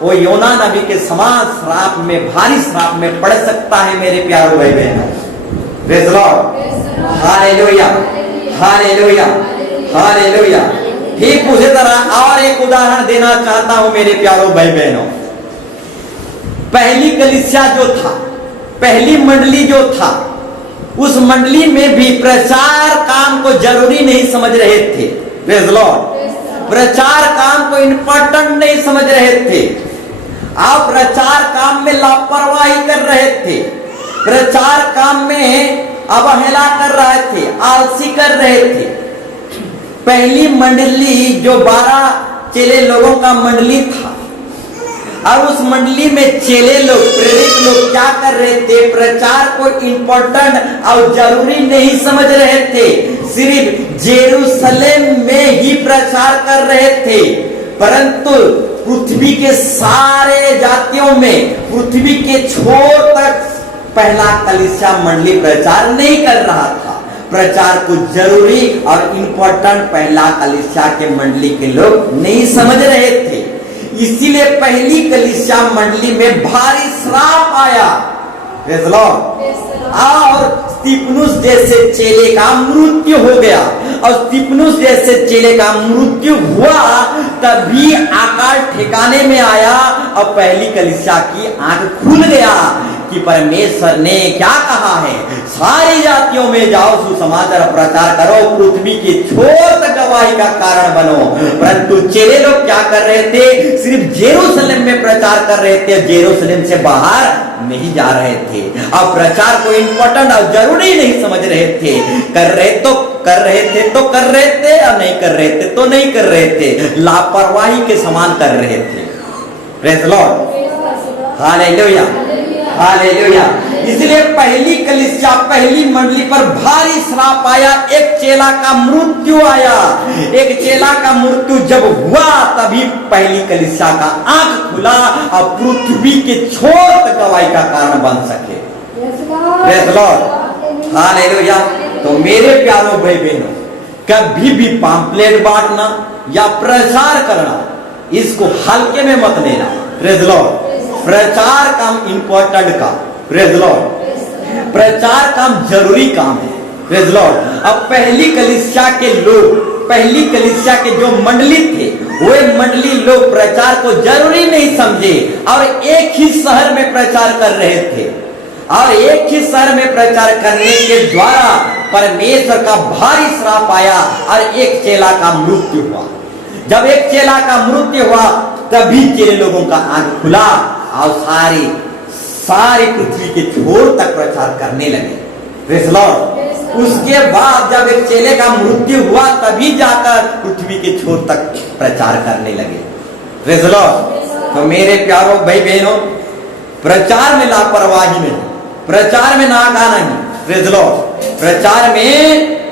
वो योना नबी के समान श्राप में, भारी श्राप में पड़ सकता है मेरे प्यारों भाई बहनों। Praise Lord, hallelujah, hallelujah, hallelujah. ठीक उसी तरह और एक उदाहरण देना चाहता हूं मेरे प्यारों भाई बहनों। पहली कलीसिया जो था, पहली मंडली जो था, उस मंडली में भी प्रचार काम को जरूरी नहीं समझ रहे थे। Praise Lord. प्रचार काम को इंपॉर्टेंट नहीं समझ रहे थे, आप प्रचार काम में लापरवाही कर रहे थे, प्रचार काम में अवहेला कर रहे थे, आलसी कर रहे थे। पहली मंडली जो 12 चेले लोगों का मंडली था, और उस मंडली में चेले लोग, प्रेरित लोग क्या कर रहे थे? प्रचार को इंपॉर्टेंट और जरूरी नहीं समझ रहे थे, सिर्फ जेरूसलेम में ही प्रचार कर रहे थे। परंतु पृथ्वी के सारे जातियों में, पृथ्वी के छोर तक पहला कलीसिया मंडली प्रचार नहीं कर रहा था। प्रचार को जरूरी और इंपॉर्टेंट पहला कलीसिया के मंडली के लोग नहीं समझ रहे थे, इसीलिए पहली कलीसिया मंडली में भारी श्राप आया। Praise Lord. और स्तिफनुस जैसे चेले का मृत्यु हो गया, और स्तिफनुस जैसे चेले का मृत्यु हुआ तभी आकाश ठिकाने में आया और पहली कलीसिया की आंख खुल गया कि कि परमेश्वर ने क्या कहा है, सारी जातियों में जाओ, सुसमाचार प्रचार करो, पृथ्वी की छोर तक गवाही का कारण बनो। परंतु चेले लोग क्या कर रहे थे, सिर्फ जेरूशलेम में प्रचार कर रहे थे, जेरूशलेम से बाहर नहीं जा रहे थे। अब प्रचार को इंपॉर्टेंट और जरूरी नहीं समझ रहे थे। कर रहे थे तो कर रहे थे, और नहीं कर रहे थे तो नहीं कर रहे थे, लापरवाही के समान कर रहे थे। Praise the Lord, hallelujah, hallelujah. इसलिए पहली कलीसिया, पहली मंडली पर भारी श्राप आया, एक चेला का मृत्यु आया। एक चेला का मृत्यु जब हुआ तभी पहली कलीसिया का आंख खुला और पृथ्वी के छोर तक गवाही का कारण बन सके। Praise the Lord, hallelujah. तो मेरे प्यारों भाई बहनों, कभी भी पैम्फलेट बांटना या प्रचार करना, इसको हल्के में मत लेना। प्रेज़ द लॉर्ड, प्रचार काम इंपॉर्टेंट काम, प्रेज़ द लॉर्ड, प्रचार काम जरूरी काम है। Praise the Lord. अब पहली कलीसिया के लोग, पहली कलीसिया के जो मंडली थे, वे मंडली लोग प्रचार को जरूरी नहीं समझे और एक ही शहर में प्रचार कर रहे थे, और एक ही शहर में प्रचार करने के द्वारा परमेश्वर का भारी श्राप आया और एक चेला का मृत्यु हुआ। जब एक चेला का मृत्यु हुआ तभी चेले लोगों का आंख खुला और सारी पृथ्वी के छोर तक प्रचार करने लगे। Praise the Lord. उसके बाद जब एक चेले का मृत्यु हुआ तभी जाकर पृथ्वी के छोर तक प्रचार करने लगे। Praise the Lord. तो मेरे प्यारों भाई बहनों, प्रचार में लापरवाही नहीं, प्रचार में नागा नहीं। Praise the Lord. प्रचार में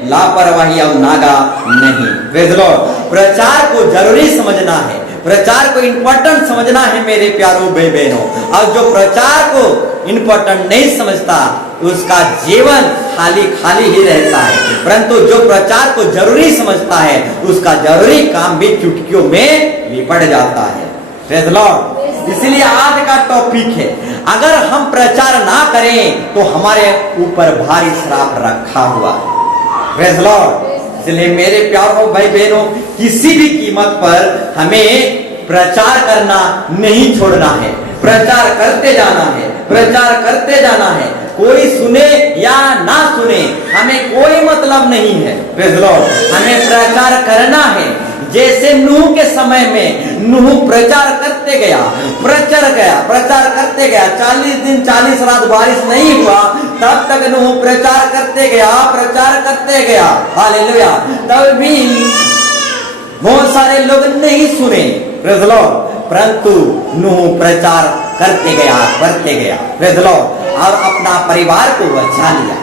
लापरवाही और नागा नहीं। Praise the Lord. प्रचार को जरूरी समझना है, प्रचार को इंपॉर्टेंट समझना है मेरे प्यारों भाई बहनों। और जो प्रचार को इंपॉर्टेंट नहीं समझता उसका जीवन खाली खाली ही रहता है, परंतु जो प्रचार को जरूरी समझता है उसका जरूरी काम भी चुटकियों में निपट जाता है। Praise the Lord. इसलिए आज का टॉपिक है, अगर हम प्रचार ना करें तो हमारे ऊपर भारी श्राप रखा हुआ है। Praise the Lord. इसलिए मेरे प्यारों भाई बहनों, किसी भी कीमत पर हमें प्रचार करना नहीं छोड़ना है, प्रचार करते जाना है, प्रचार करते जाना है। कोई सुने या ना सुने हमें कोई मतलब नहीं है। Praise the Lord. हमें प्रचार करना है। जैसे नूह के समय में नूह प्रचार करते गया, प्रचार करते गया, 40 दिन 40 रात बारिश नहीं हुआ, तब तक नूह प्रचार करते गया, हालेलुया। तब भी बहुत सारे लोग नहीं सुने, प्रेज़ द लॉर्ड, परंतु नूह प्रचार करते गया, प्रेज़ द लॉर्ड, और अपना परिवार को बचा लिया।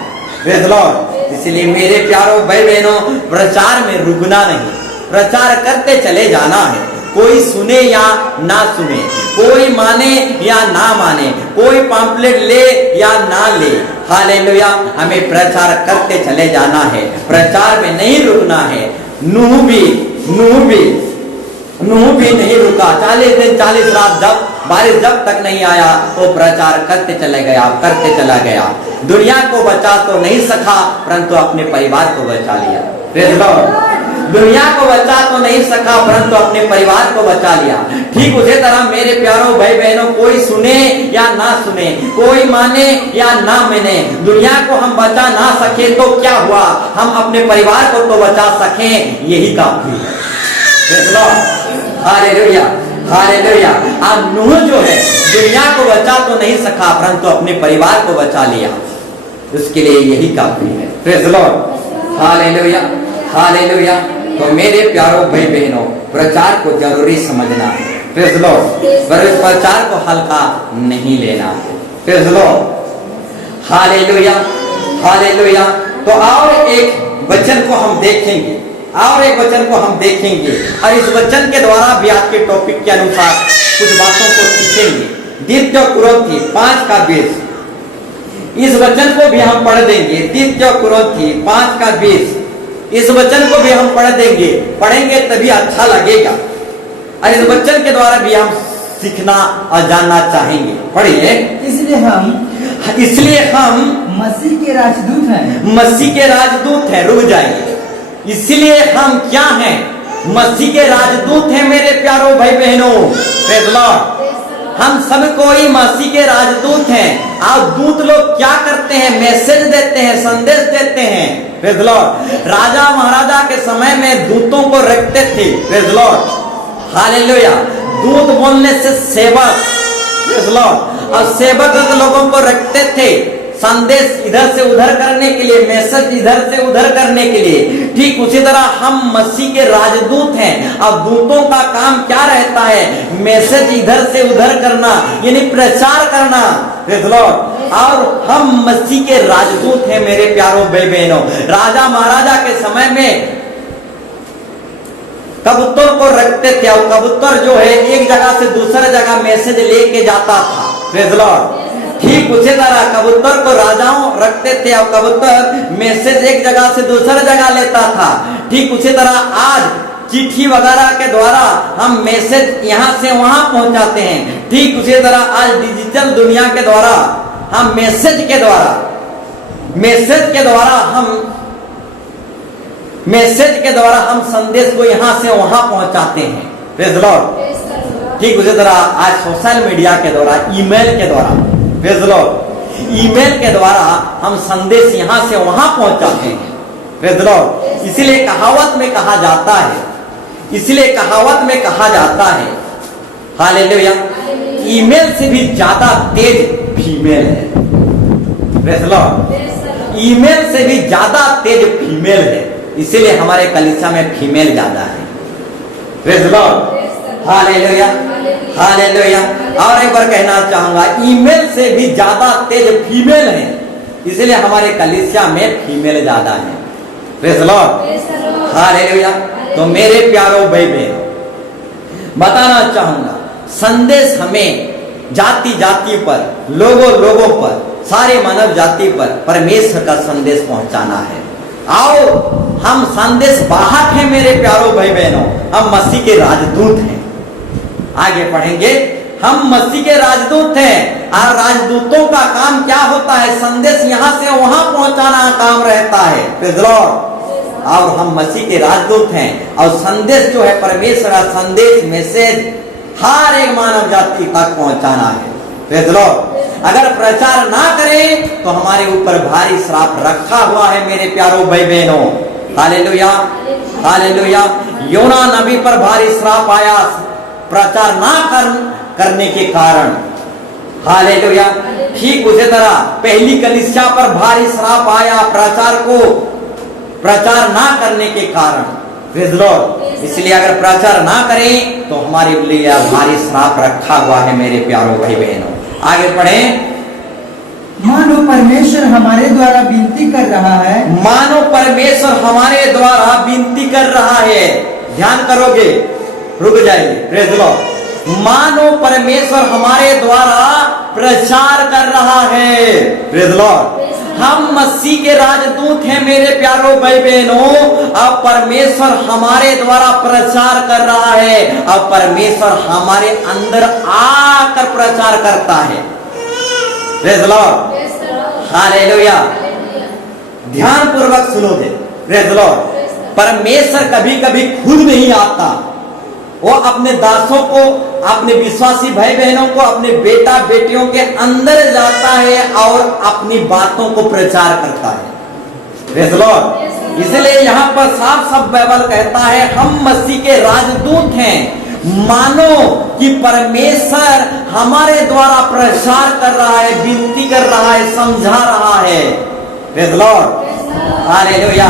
Praise the Lord. इसलिए मेरे प्यारों भाई बहनों, प्रचार में रुकना नहीं, प्रचार करते चले जाना है। कोई सुने या ना सुने, कोई माने या ना माने, कोई पैम्फलेट ले या ना ले, हालेलुया, हमें प्रचार करते चले जाना है, प्रचार में नहीं रुकना है। नूह भी नहीं रुका। 40 दिन 40 रात जब बारिश जब तक नहीं आया वो प्रचार करते चला गया। दुनिया को बचा तो नहीं सका, परंतु अपने परिवार को बचा लिया। Praise the Lord. दुनिया को बचा तो नहीं सका, परंतु अपने परिवार को बचा लिया। ठीक उसी तरह मेरे प्यारों भाई बहनों, कोई सुने या ना सुने, कोई माने या ना माने, दुनिया को हम बचा ना सके तो क्या हुआ, हम अपने परिवार को तो बचा सके, यही काफी है। Praise the Lord. Hallelujah, hallelujah. अब नूह जो है दुनिया को बचा तो नहीं सका, परंतु अपने परिवार को बचा लिया, उसके लिए यही काफी है। Praise the Lord. Hallelujah, hallelujah. तो मेरे प्यारों भाई बहनों, प्रचार को जरूरी समझना है। Praise the Lord. प्रचार को हल्का नहीं लेना है। Praise the Lord. Hallelujah, hallelujah. तो और एक वचन को हम देखेंगे, और इस वचन के द्वारा भी आज के टॉपिक के अनुसार कुछ बातों को सीखेंगे। द्वितीय कुरिन्थी 5:20, इस वचन को भी हम पढ़ देंगे। द्वितीय कुरिन्थी 5:20, इस वचन को भी हम पढ़ेंगे तभी अच्छा लगेगा, और इस वचन के द्वारा भी हम सीखना और जानना चाहेंगे। पढ़िए। इसलिए हम मसीह के राजदूत हैं। रुक जाइए। इसलिए हम क्या हैं? मसीह के राजदूत हैं मेरे प्यारों भाई बहनों। Praise the Lord. हम सब कोई मसीह के राजदूत हैं। और दूत लोग क्या करते हैं? मैसेज देते हैं, संदेश देते हैं। Praise the Lord. राजा महाराजा के समय में दूतों को रखते थे। Praise the Lord, hallelujah. दूत बोलने से सेवक, प्रेज़ द लॉर्ड, और सेवक लोगों को रखते थे संदेश इधर से उधर करने के लिए, मैसेज इधर से उधर करने के लिए। ठीक उसी तरह हम मसीह के राजदूत हैं। अब दूतों का काम क्या रहता है? मैसेज इधर से उधर करना, यानी प्रचार करना। Praise the Lord. और हम मसीह के राजदूत हैं मेरे प्यारों भाई बहनों। राजा महाराजा के समय में कबूतर को रखते थे, और कबूतर जो है एक जगह से दूसरा जगह मैसेज लेके जाता था। Praise the Lord. ठीक उसी तरह कबूतर को राजाओं रखते थे, और कबूतर मैसेज एक जगह से दूसरा जगह लेता था। ठीक उसी तरह आज चिट्ठी वगैरह के द्वारा हम मैसेज यहाँ से वहां पहुंचाते हैं। ठीक उसी तरह आज डिजिटल दुनिया के द्वारा हम मैसेज के द्वारा हम संदेश को यहाँ से वहां पहुंचाते हैं। Praise the Lord. ठीक उसी तरह आज सोशल मीडिया के द्वारा, ईमेल के द्वारा, प्रेज़ द लॉर्ड, ईमेल के द्वारा हम संदेश यहाँ से वहां पहुंचाते हैं। Praise the Lord. इसलिए कहावत में कहा जाता है, हालेलुया, ईमेल से भी ज्यादा तेज फीमेल है। Praise the Lord. ईमेल से भी ज्यादा तेज फीमेल है, इसलिए हमारे कलीसिया में फीमेल ज्यादा है। Praise the Lord, hallelujah, hallelujah. और एक बार कहना चाहूंगा, ईमेल से भी ज्यादा तेज फीमेल है, इसलिए हमारे कलीसिया में फीमेल ज्यादा है। Praise the Lord, hallelujah. तो मेरे प्यारों भाई बहनों, बताना चाहूंगा, संदेश हमें जाति जाति पर, लोगों पर, सारे मानव जाति पर परमेश्वर का संदेश पहुंचाना है। आओ हम संदेश वाहक हैं मेरे प्यारों भाई बहनों। हम मसीह के राजदूत हैं। आगे पढ़ेंगे। हम मसीह के राजदूत हैं, और राजदूतों का काम क्या होता है? संदेश यहाँ से वहां पहुंचाना काम रहता है। Praise the Lord. और हम मसीह के राजदूत हैं, और संदेश जो है परमेश्वर का संदेश, मैसेज हर एक मानव जाति तक पहुंचाना है। Praise the Lord. अगर प्रचार ना करें तो हमारे ऊपर भारी श्राप रखा हुआ है मेरे प्यारों भाई बहनों। Hallelujah, hallelujah. योना नबी पर भारी श्राप आया प्रचार ना करने के कारण। हालेलुया। ठीक उसी तरह पहली कलीसिया पर भारी श्राप आया प्रचार ना करने के कारण। Praise the Lord. इसलिए अगर प्रचार ना करें तो हमारे लिए भारी श्राप रखा हुआ है मेरे प्यारों भाई बहनों। आगे पढ़ें। मानो परमेश्वर हमारे द्वारा विनती कर रहा है। मानो परमेश्वर हमारे द्वारा विनती कर रहा है। ध्यान करोगे, रुक जाइए। Praise the Lord. मानो परमेश्वर हमारे द्वारा प्रचार कर रहा है। Praise the Lord. हम मसीह के राजदूत हैं मेरे प्यारों भाई बहनों। अब परमेश्वर हमारे द्वारा प्रचार कर रहा है, अब परमेश्वर हमारे अंदर आकर प्रचार करता है। Praise the Lord, hallelujah. ध्यान पूर्वक सुनोगे। Praise the Lord. परमेश्वर कभी कभी खुद नहीं आता, वो अपने दासों को, अपने विश्वासी भाई बहनों को, अपने बेटा बेटियों के अंदर जाता है और अपनी बातों को प्रचार करता है। Praise the Lord. इसलिए यहाँ पर साफ साफ बाइबल कहता है हम मसीह के राजदूत हैं। मानो कि परमेश्वर हमारे द्वारा प्रचार कर रहा है, विनती कर रहा है, समझा रहा है। Praise the Lord, hallelujah.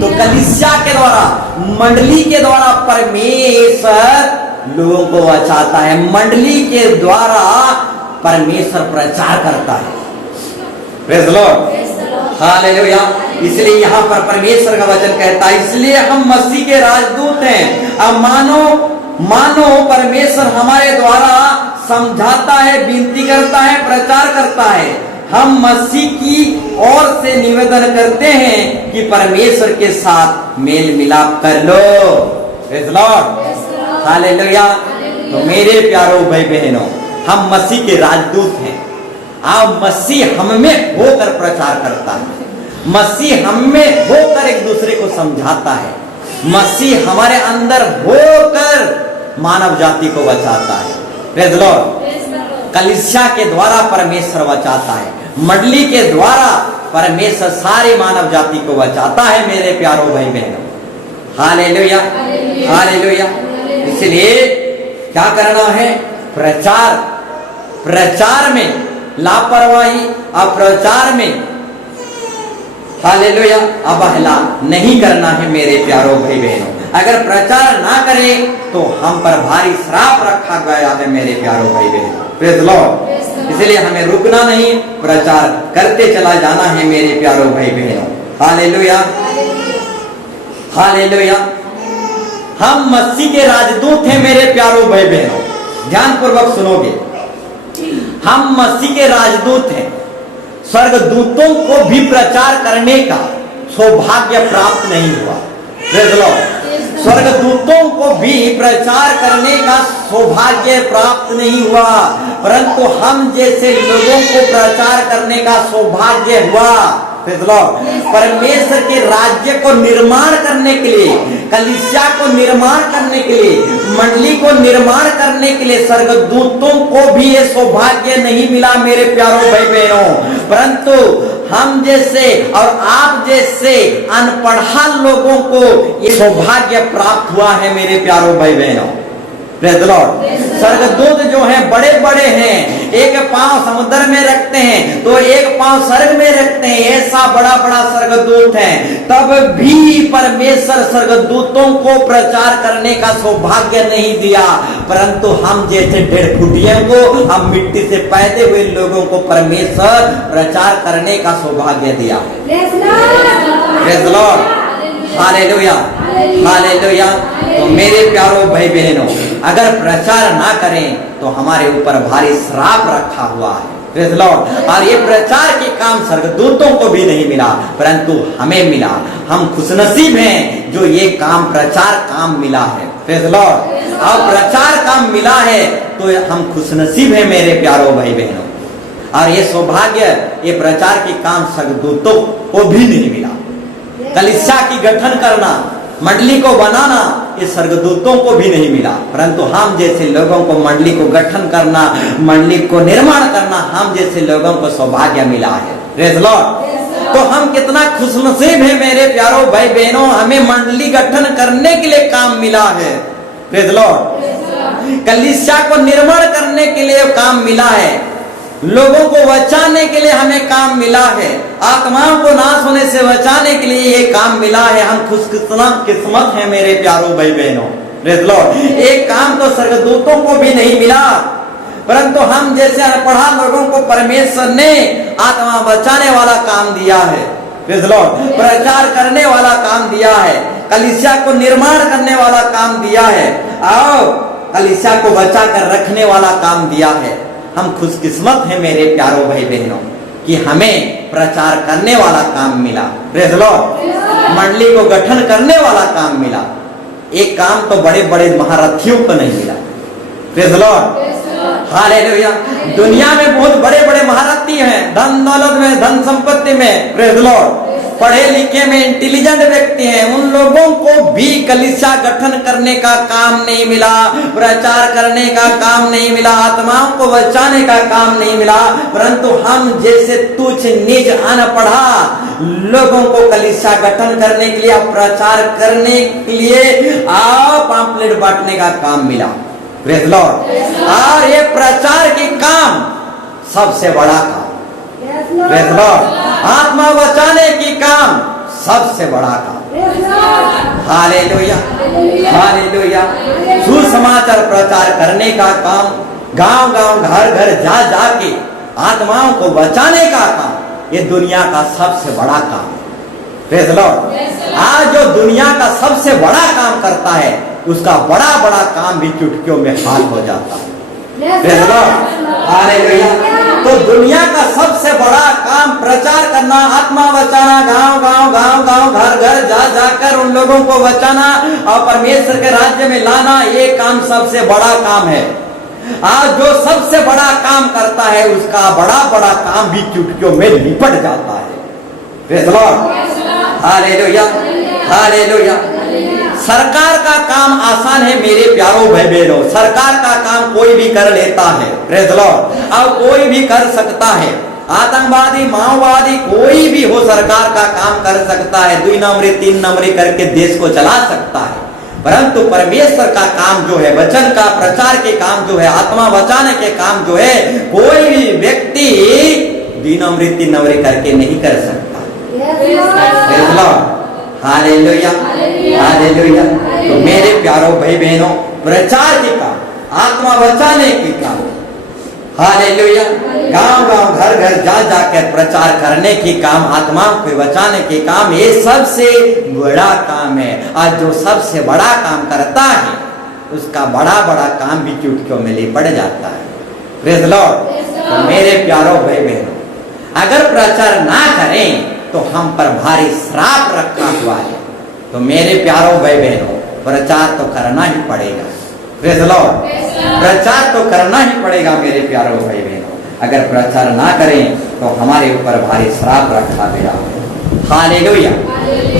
तो कलीसिया के द्वारा, मंडली के द्वारा परमेश्वर लोगों को बचाता है। मंडली के द्वारा परमेश्वर प्रचार करता है। Praise the Lord, hallelujah. इसलिए यहाँ पर परमेश्वर का वचन कहता है, इसलिए हम मसीह के राजदूत हैं। अब मानो परमेश्वर हमारे द्वारा समझाता है, विनती करता है, प्रचार करता है। हम मसीह की ओर से निवेदन करते हैं कि परमेश्वर के साथ मेल मिलाप कर लो। Praise the Lord, hallelujah. तो मेरे प्यारों भाई बहनों, हम मसीह के राजदूत हैं। अब मसीह हम में होकर प्रचार करता है, मसीह हम में होकर एक दूसरे को समझाता है, मसीह हमारे अंदर होकर मानव जाति को बचाता है। प्रेज़ द लॉर्ड, कलीसिया के द्वारा परमेश्वर बचाता है, मंडली के द्वारा परमेश्वर सारी मानव जाति को बचाता है मेरे प्यारों भाई बहनों। Hallelujah, hallelujah. इसलिए क्या करना है? प्रचार में लापरवाही और प्रचार में हालेलुया अवहेला नहीं करना है मेरे प्यारों भाई बहनों। अगर प्रचार ना करें तो हम पर भारी श्राप रखा गया है मेरे प्यारों भाई बहनों। Praise Lord. इसलिए हमें रुकना नहीं, प्रचार करते चला जाना है मेरे प्यारों भाई बहनों। Hallelujah, hallelujah. हम मसीह के राजदूत हैं मेरे प्यारों भाई बहनों, ध्यानपूर्वक सुनोगे। हम मसीह के राजदूत हैं। स्वर्गदूतों को भी प्रचार करने का सौभाग्य प्राप्त नहीं हुआ। Praise Lord. स्वर्गदूतों को भी प्रचार करने का सौभाग्य प्राप्त नहीं हुआ, परंतु हम जैसे लोगों को प्रचार करने का सौभाग्य हुआ। परमेश्वर के राज्य को निर्माण करने के लिए, कलीसिया को निर्माण करने के लिए, मंडली को निर्माण करने के लिए स्वर्गदूतों को भी ये सौभाग्य नहीं मिला मेरे प्यारों भाई बहनों, परंतु हम जैसे और आप जैसे अनपढ़ा लोगों को ये सौभाग्य प्राप्त हुआ है मेरे प्यारों भाई बहनों। Praise Lord. स्वर्गदूत जो हैं बड़े बड़े हैं, एक पांव समुद्र में रखते हैं तो एक पांव स्वर्ग में रखते हैं, ऐसा बड़ा बड़ा स्वर्गदूत है। तब भी परमेश्वर स्वर्गदूतों को प्रचार करने का सौभाग्य नहीं दिया, परंतु हम जैसे 1.5 फुटियों को, हम मिट्टी से पैदा हुए लोगों को परमेश्वर प्रचार करने का सौभाग्य दिया। Praise Lord. Hallelujah, hallelujah. तो मेरे प्यारों भाई बहनों, अगर प्रचार ना करें तो हमारे ऊपर भारी श्राप रखा हुआ है। Praise Lord. और ये प्रचार के काम स्वर्गदूतों को भी नहीं मिला, परंतु हमें मिला। हम खुशनसीब हैं जो ये काम प्रचार काम मिला है। Praise Lord. और प्रचार काम मिला है तो हम खुशनसीब हैं मेरे प्यारों भाई बहनों। और ये सौभाग्य, ये प्रचार के काम स्वर्गदूतों को भी नहीं मिला। कलीसिया की गठन करना, मंडली को बनाना, ये स्वर्गदूतों को भी नहीं मिला, परंतु हम जैसे लोगों को मंडली को गठन करना, मंडली को निर्माण करना, हम जैसे लोगों को सौभाग्य मिला है। Praise Lord. तो हम कितना खुशनसीब हैं मेरे प्यारों भाई बहनों, हमें मंडली गठन करने के लिए काम मिला है। Praise Lord. कलीसिया को निर्माण करने के लिए काम मिला है, लोगों को बचाने के लिए हमें काम मिला है, आत्माओं को नाश होने से बचाने के लिए ये काम मिला है। हम खुशकिस्मत हैं मेरे प्यारों भाई बहनों। Praise Lord. एक काम तो स्वर्गदूतों को भी नहीं मिला, परंतु हम जैसे अनपढ़ा लोगों को परमेश्वर ने आत्मा बचाने वाला काम दिया है। Praise Lord. प्रचार करने वाला काम दिया है, कलीसिया को निर्माण करने वाला काम दिया है, और कलीसिया को बचा कर रखने वाला काम दिया है। हम खुशकिस्मत हैं मेरे प्यारों भाई बहनों कि हमें प्रचार करने वाला काम मिला। Praise Lord. मंडली को गठन करने वाला काम मिला। एक काम तो बड़े बड़े महारथियों को नहीं मिला। Praise Lord. हालेलुया। दुनिया में बहुत बड़े बड़े महारथी हैं, धन दौलत में, धन संपत्ति में। Praise Lord. पढ़े लिखे में इंटेलिजेंट व्यक्ति हैं, उन लोगों को भी कलीसिया गठन करने का काम नहीं मिला, प्रचार करने का काम नहीं मिला, आत्माओं को बचाने का काम नहीं मिला, परंतु हम जैसे तुच्छ नीच अनपढ़ा लोगों को कलीसिया गठन करने के लिए, प्रचार करने के लिए पम्पलेट बांटने का काम मिला। Praise Lord. और ये प्रचार के काम सबसे बड़ा काम। Praise Lord. आत्मा बचाने की काम सबसे बड़ा काम। Hallelujah, hallelujah. सुसमाचार प्रचार करने का काम, गांव गांव घर घर जा जाके आत्माओं को बचाने का काम, ये दुनिया का सबसे बड़ा काम। Praise Lord. आज जो दुनिया का सबसे बड़ा काम करता है, उसका बड़ा बड़ा काम भी चुटकियों में हाल हो जाता है। Praise Lord. हालेलुया। तो दुनिया का सबसे बड़ा काम प्रचार करना, आत्मा बचाना, गांव गांव गांव गांव घर घर जा जाकर उन लोगों को बचाना और परमेश्वर के राज्य में लाना, ये काम सबसे बड़ा काम है। आज जो सबसे बड़ा काम करता है, उसका बड़ा बड़ा काम भी चुटकियों में निपट जाता है। Praise Lord. Hallelujah, hallelujah. सरकार का काम आसान है मेरे प्यारों भाई बहनों, सरकार का काम कोई भी कर लेता है, प्रेज़ द लॉर्ड, और कोई भी कर सकता है। आतंकवादी, माओवादी, कोई भी हो सरकार का काम कर सकता है, 2 नंबरी 3 नंबरी करके देश को चला सकता है। परंतु परमेश्वर का काम जो है, वचन का प्रचार के काम जो है, आत्मा बचाने के काम जो है, कोई भी व्यक्ति 2 नंबरी 3 नंबरी करके नहीं कर सकता। Praise the Lord, hallelujah, hallelujah. तो मेरे प्यारों भाई बहनों, प्रचार के काम, आत्मा बचाने के काम, हालेलुया, गांव-गांव, घर-घर जा जाकर प्रचार करने के काम, आत्माओं को बचाने के काम, ये सबसे बड़ा काम है। और जो सबसे बड़ा काम करता है, उसका बड़ा-बड़ा काम भी चुटकियों में ले पड़ जाता है। Praise the Lord. तो मेरे प्यारों भाई बहनों, अगर प्रचार ना करें तो हम पर भारी श्राप रखा हुआ है। तो मेरे प्यारों भाई बहनों, प्रचार तो करना ही पड़ेगा। प्रेज़ द लॉर्ड, प्रचार तो करना ही पड़ेगा मेरे प्यारों भाई बहनों। अगर प्रचार ना करें तो हमारे ऊपर भारी श्राप रखा गया है। Hallelujah,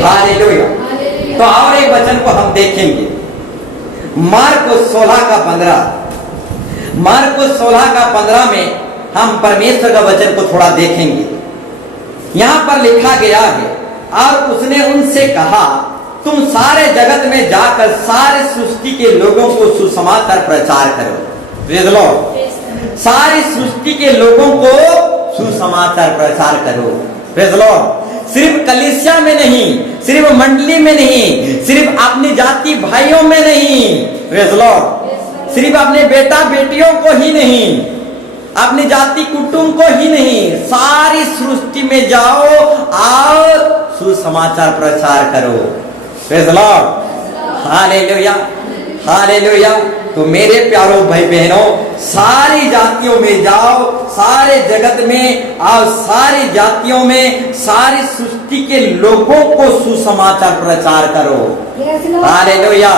hallelujah. तो और एक वचन को हम देखेंगे, मार्कुस 16:15। मार्कुस 16:15 में हम परमेश्वर का वचन को थोड़ा देखेंगे। यहां पर लिखा गया है, और उसने उनसे कहा, तुम सारे जगत में जाकर सारे सृष्टि के लोगों को सुसमाचार प्रचार करो। प्रेज़ द लॉर्ड, सारी सृष्टि के लोगों को सुसमाचार प्रचार करो। प्रेज़ द लॉर्ड, सिर्फ कलीसिया में नहीं, सिर्फ मंडली में नहीं, सिर्फ अपनी जाति भाइयों में नहीं, प्रेज़ द लॉर्ड, सिर्फ अपने बेटा बेटियों को ही नहीं, अपनी जाति कुटुंब को ही नहीं, सारी सृष्टि में जाओ और सुसमाचार प्रचार करो। Praise the Lord, hallelujah, hallelujah. तो मेरे प्यारों भाई बहनों, सारी जातियों में जाओ, सारे जगत में और सारी जातियों में, सारी सृष्टि के लोगों को सुसमाचार प्रचार करो। हालेलुया।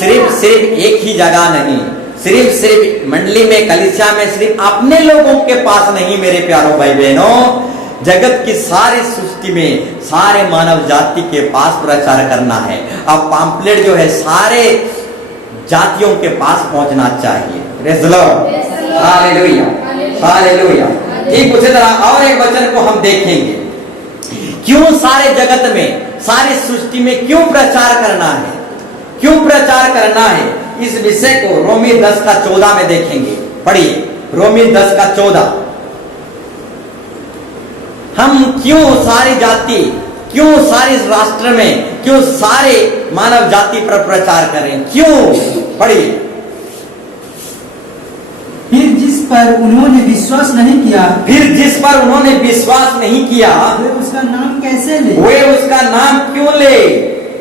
सिर्फ एक ही जगह नहीं, सिर्फ मंडली में, कलीसिया में, सिर्फ अपने लोगों के पास नहीं मेरे प्यारों भाई बहनों, जगत की सारी सृष्टि में, सारे मानव जाति के पास प्रचार करना है। अब पम्पलेट जो है सारे जातियों के पास पहुंचना चाहिए। Praise the Lord, hallelujah, hallelujah. ठीक उसी तरह और एक वचन को हम देखेंगे, क्यों सारे जगत में, सारी सृष्टि में क्यों प्रचार करना है, क्यों प्रचार करना है, इस विषय को रोमी 10:14 में देखेंगे। पढ़िए, रोमी 10:14। हम क्यों सारी जाति, क्यों सारे राष्ट्र में, क्यों सारे मानव जाति पर प्रचार करें, क्यों? पढ़िए, फिर जिस पर उन्होंने विश्वास नहीं किया, फिर जिस पर उन्होंने विश्वास नहीं किया, वे उसका नाम कैसे ले, वे उसका नाम क्यों ले,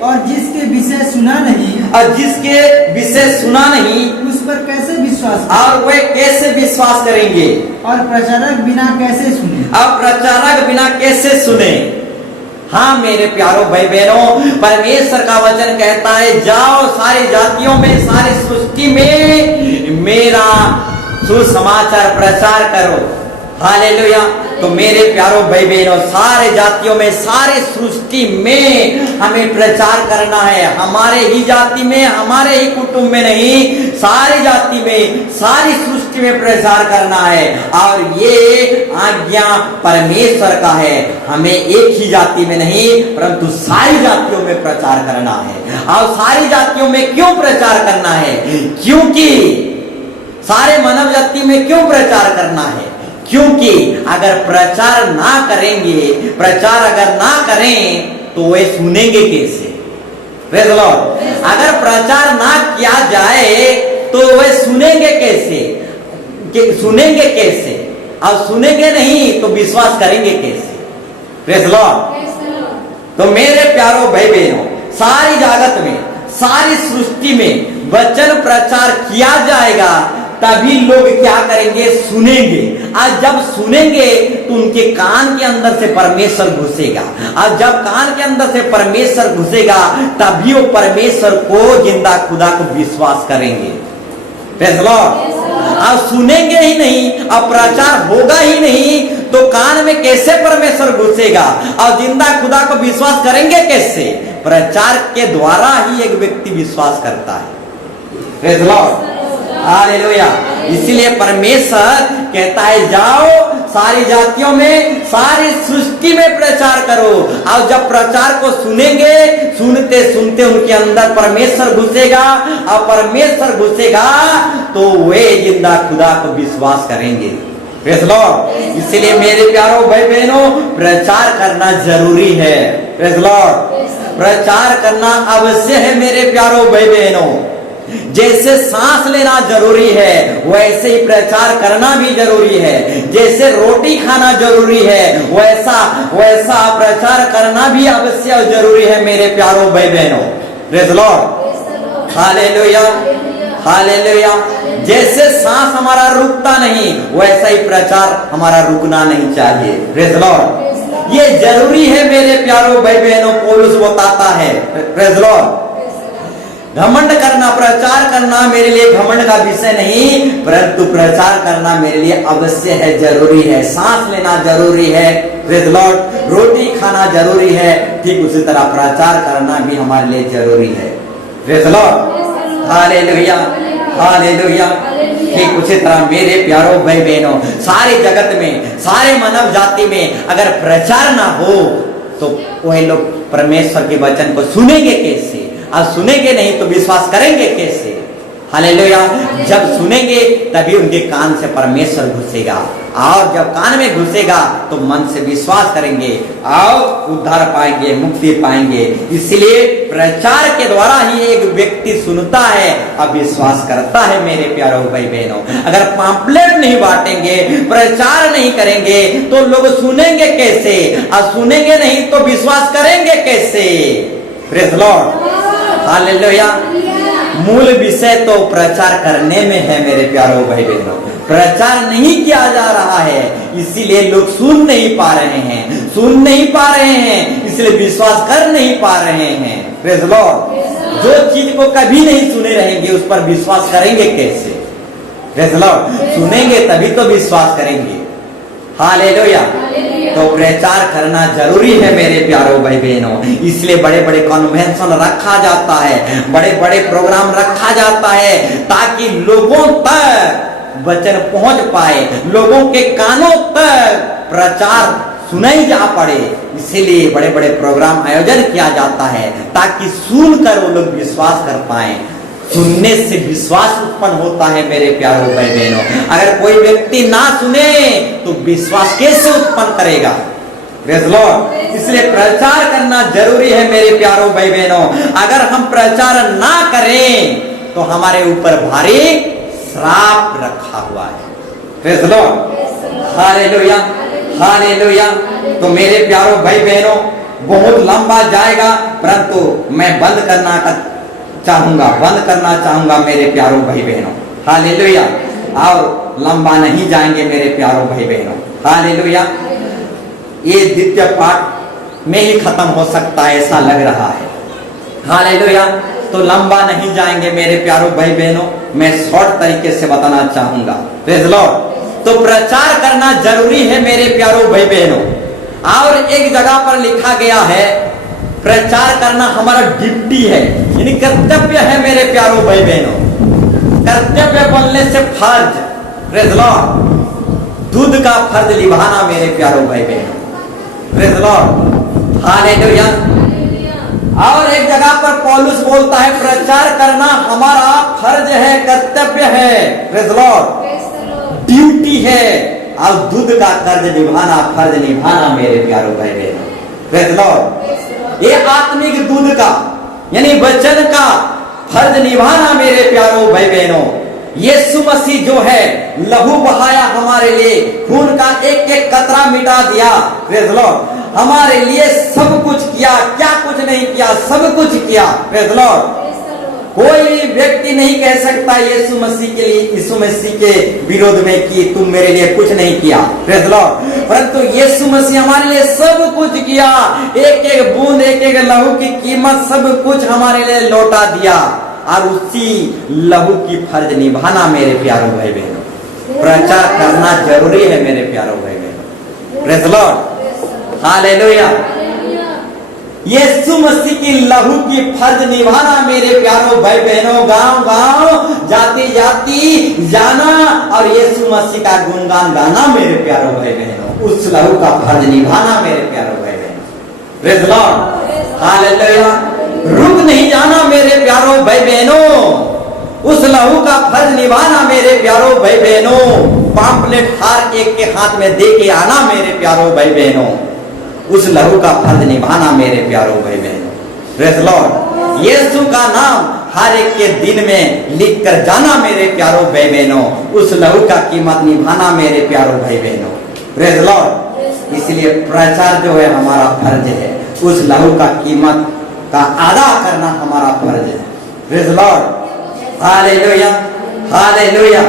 और जिसके विषय सुना नहीं, और जिसके विषय सुना नहीं, उस पर कैसे विश्वास करें? और वे कैसे विश्वास करेंगे? और प्रचारक बिना कैसे सुने? अब प्रचारक बिना कैसे सुने? हाँ मेरे प्यारों भाई बहनों, परमेश्वर का वचन कहता है, जाओ सारी जातियों में, सारी सृष्टि में मेरा सुसमाचार प्रचार करो। हालेलुया। तो मेरे प्यारों भाई बहनों, सारे जातियों में, सारे सृष्टि में हमें प्रचार करना है। हमारे ही जाति में, हमारे ही कुटुंब में नहीं, सारी जाति में, सारी सृष्टि में प्रचार करना है। और ये आज्ञा परमेश्वर का है, हमें एक ही जाति में नहीं परंतु सारी जातियों में प्रचार करना है। और सारी जातियों में क्यों प्रचार करना है? क्योंकि सारे मानव जाति में क्यों प्रचार करना है? क्योंकि अगर प्रचार ना करेंगे, प्रचार अगर ना करें तो वे सुनेंगे कैसे? Praise the Lord. अगर प्रचार ना किया जाए तो वे सुनेंगे कैसे? सुनेंगे कैसे? और सुनेंगे नहीं तो विश्वास करेंगे कैसे? Praise the Lord. तो मेरे प्यारों भाई बहनों, सारी जगत में, सारी सृष्टि में वचन प्रचार किया जाएगा, तभी लोग क्या करेंगे? सुनेंगे। आज जब सुनेंगे तो उनके कान के अंदर से परमेश्वर घुसेगा। आज जब कान के अंदर से परमेश्वर घुसेगा तभी वो परमेश्वर को, जिंदा खुदा को विश्वास करेंगे। Praise the Lord. अब सुनेंगे ही नहीं, अब प्रचार होगा ही नहीं तो कान में कैसे परमेश्वर घुसेगा? और जिंदा खुदा को विश्वास करेंगे कैसे? प्रचार के द्वारा ही एक व्यक्ति विश्वास करता है। Praise Lord, hallelujah. इसीलिए परमेश्वर कहता है जाओ सारी जातियों में, सारी सृष्टि में प्रचार करो। और जब प्रचार को सुनेंगे, सुनते सुनते उनके अंदर परमेश्वर घुसेगा, और परमेश्वर घुसेगा तो वे जिंदा खुदा को विश्वास करेंगे। Praise Lord. इसलिए मेरे प्यारों भाई बहनों, प्रचार करना जरूरी है। प्रेज़ लॉर्ड, प्रचार करना अवश्य है मेरे प्यारों भाई बहनों। जैसे सांस लेना जरूरी है, वैसे ही प्रचार करना भी जरूरी है। जैसे रोटी खाना जरूरी है, वैसा प्रचार करना भी अवश्य और जरूरी है मेरे प्यारों भाई बहनों। Praise Lord, hallelujah, hallelujah. जैसे सांस हमारा रुकता नहीं, वैसा ही प्रचार हमारा रुकना नहीं चाहिए। प्रेज़ लॉर्ड, ये जरूरी है मेरे प्यारों भाई बहनों। पौलुस बताता है, प्रेज़ लॉर्ड, घमंड करना, प्रचार करना मेरे लिए घमंड का विषय नहीं, परंतु प्रचार करना मेरे लिए अवश्य है, जरूरी है। सांस लेना जरूरी है, प्रेज़ लॉर्ड, रोटी खाना जरूरी है, ठीक उसी तरह प्रचार करना भी हमारे लिए जरूरी है। Praise Lord, hallelujah, hallelujah. ठीक उसी तरह मेरे प्यारों भाई बहनों, सारे जगत में, सारे मानव जाति में अगर प्रचार ना हो तो वही लोग परमेश्वर के वचन को सुनेंगे कैसे? और सुनेंगे नहीं तो विश्वास करेंगे कैसे? हालेलुया। जब सुनेंगे तभी उनके कान से परमेश्वर घुसेगा, और जब कान में घुसेगा तो मन से विश्वास करेंगे और उद्धार पाएंगे, मुक्ति पाएंगे। इसलिए प्रचार के द्वारा ही एक व्यक्ति सुनता है और विश्वास करता है मेरे प्यारों भाई बहनों। अगर पम्पलेट नहीं बांटेंगे, प्रचार नहीं करेंगे तो लोग सुनेंगे कैसे? और सुनेंगे नहीं तो विश्वास करेंगे कैसे? Praise Lord, hallelujah. मूल विषय तो प्रचार करने में है मेरे प्यारों भाई बहनों। प्रचार नहीं किया जा रहा है, इसीलिए लोग सुन नहीं पा रहे हैं, सुन नहीं पा रहे हैं, इसलिए विश्वास कर नहीं पा रहे हैं। प्रेज़ लॉर्ड, जो चीज को कभी नहीं सुने रहेंगे उस पर विश्वास करेंगे कैसे? प्रेज़ लॉर्ड, सुनेंगे तभी तो विश्वास करेंगे। हालेलुया। तो प्रचार करना जरूरी है मेरे प्यारों भाई बहनों। इसलिए बड़े बड़े कन्वेंशन रखा जाता है, बड़े बड़े प्रोग्राम रखा जाता है, ताकि लोगों तक वचन पहुंच पाए, लोगों के कानों तक प्रचार सुनाई जा पड़े। इसीलिए बड़े बड़े प्रोग्राम आयोजन किया जाता है, ताकि सुनकर वो लोग विश्वास कर पाए। सुनने से विश्वास उत्पन्न होता है मेरे प्यारों भाई बहनों। अगर कोई व्यक्ति ना सुने तो विश्वास कैसे उत्पन्न करेगा? प्रेज़ लॉर्ड, इसलिए प्रचार करना जरूरी है मेरे प्यारों भाई बहनों। अगर हम प्रचार ना करें तो हमारे ऊपर भारी श्राप रखा हुआ है। Praise Lord, hallelujah, hallelujah. तो मेरे प्यारों भाई बहनों, बहुत लंबा जाएगा, परंतु मैं बंद करना चाहूंगा मेरे प्यारों भाई बहनों। हालेलुया। और लंबा नहीं जाएंगे मेरे प्यारों भाई बहनों। हालेलुया। ये द्वितीय पाठ में ही खत्म हो सकता है ऐसा लग रहा है। हालेलुया। तो लंबा नहीं जाएंगे मेरे प्यारों भाई बहनों, मैं शॉर्ट तरीके से बताना चाहूंगा। Praise Lord. तो प्रचार करना जरूरी है मेरे प्यारों भाई बहनों। और एक जगह पर लिखा गया है प्रचार करना हमारा ड्यूटी है, यानी कर्तव्य है मेरे प्यारों भाई बहनों। कर्तव्य बोलने से फर्ज, प्रेज़ लॉर्ड, दूध का फर्ज निभाना मेरे प्यारों भाई बहनों। Praise Lord, hallelujah. और एक जगह पर पौलुस बोलता है प्रचार करना हमारा फर्ज है, कर्तव्य है, प्रेज़ लॉर्ड, ड्यूटी है। और दूध का कर्ज निभाना, फर्ज निभाना मेरे प्यारों भाई बहनों। प्रेज़ लॉर्ड, ये आत्मिक दूध का यानी वचन का फर्ज निभाना मेरे प्यारों भाई बहनों। यीशु मसीह जो है लहू बहाया हमारे लिए, खून का एक एक कतरा मिटा दिया। प्रेज़ लॉर्ड, हमारे लिए सब कुछ किया, क्या कुछ नहीं किया, सब कुछ किया। प्रेज़ लॉर्ड, कोई व्यक्ति नहीं कह सकता यीशु मसीह के लिए, यीशु मसीह के विरोध में कि तुम मेरे लिए कुछ नहीं किया। प्रेज़ लॉर्ड, परंतु यीशु मसीह हमारे लिए सब कुछ किया, एक एक बूंद, एक एक लहू की कीमत सब कुछ हमारे लिए लौटा दिया। और उसी लहू की फर्ज निभाना मेरे प्यारों भाई बहनों। प्रचार करना जरूरी है मेरे प्यारों भाई बहनों। Praise Lord, hallelujah. Yeshu Masih की लहू की फर्ज निभाना मेरे प्यारों भाई बहनों, गांव गांव जाती जाती जाना और यीशु मसीह का गुणगान गाना मेरे प्यारों भाई बहनों, उस लहू का फर्ज निभाना मेरे प्यारों भाई बहनों। Praise the Lord, hallelujah. रुक नहीं जाना मेरे प्यारों भाई बहनों, उस लहू का फर्ज निभाना मेरे प्यारों भाई बहनों। पाम्पलेट हार एक के हाथ में दे के आना मेरे प्यारों भाई बहनों, उस लहू का फर्ज निभाना मेरे प्यारों भाई बहनों। प्रेज़ द लॉर्ड, यीशु का नाम हर एक के दिन में लिख कर जाना मेरे प्यारों भाई बहनों, उस लहू का कीमत निभाना मेरे प्यारों भाई बहनों। प्रेज़ द लॉर्ड, इसलिए प्रचार जो है हमारा फर्ज है, उस लहू का कीमत का अदा करना हमारा फर्ज है। Praise the Lord, hallelujah, hallelujah,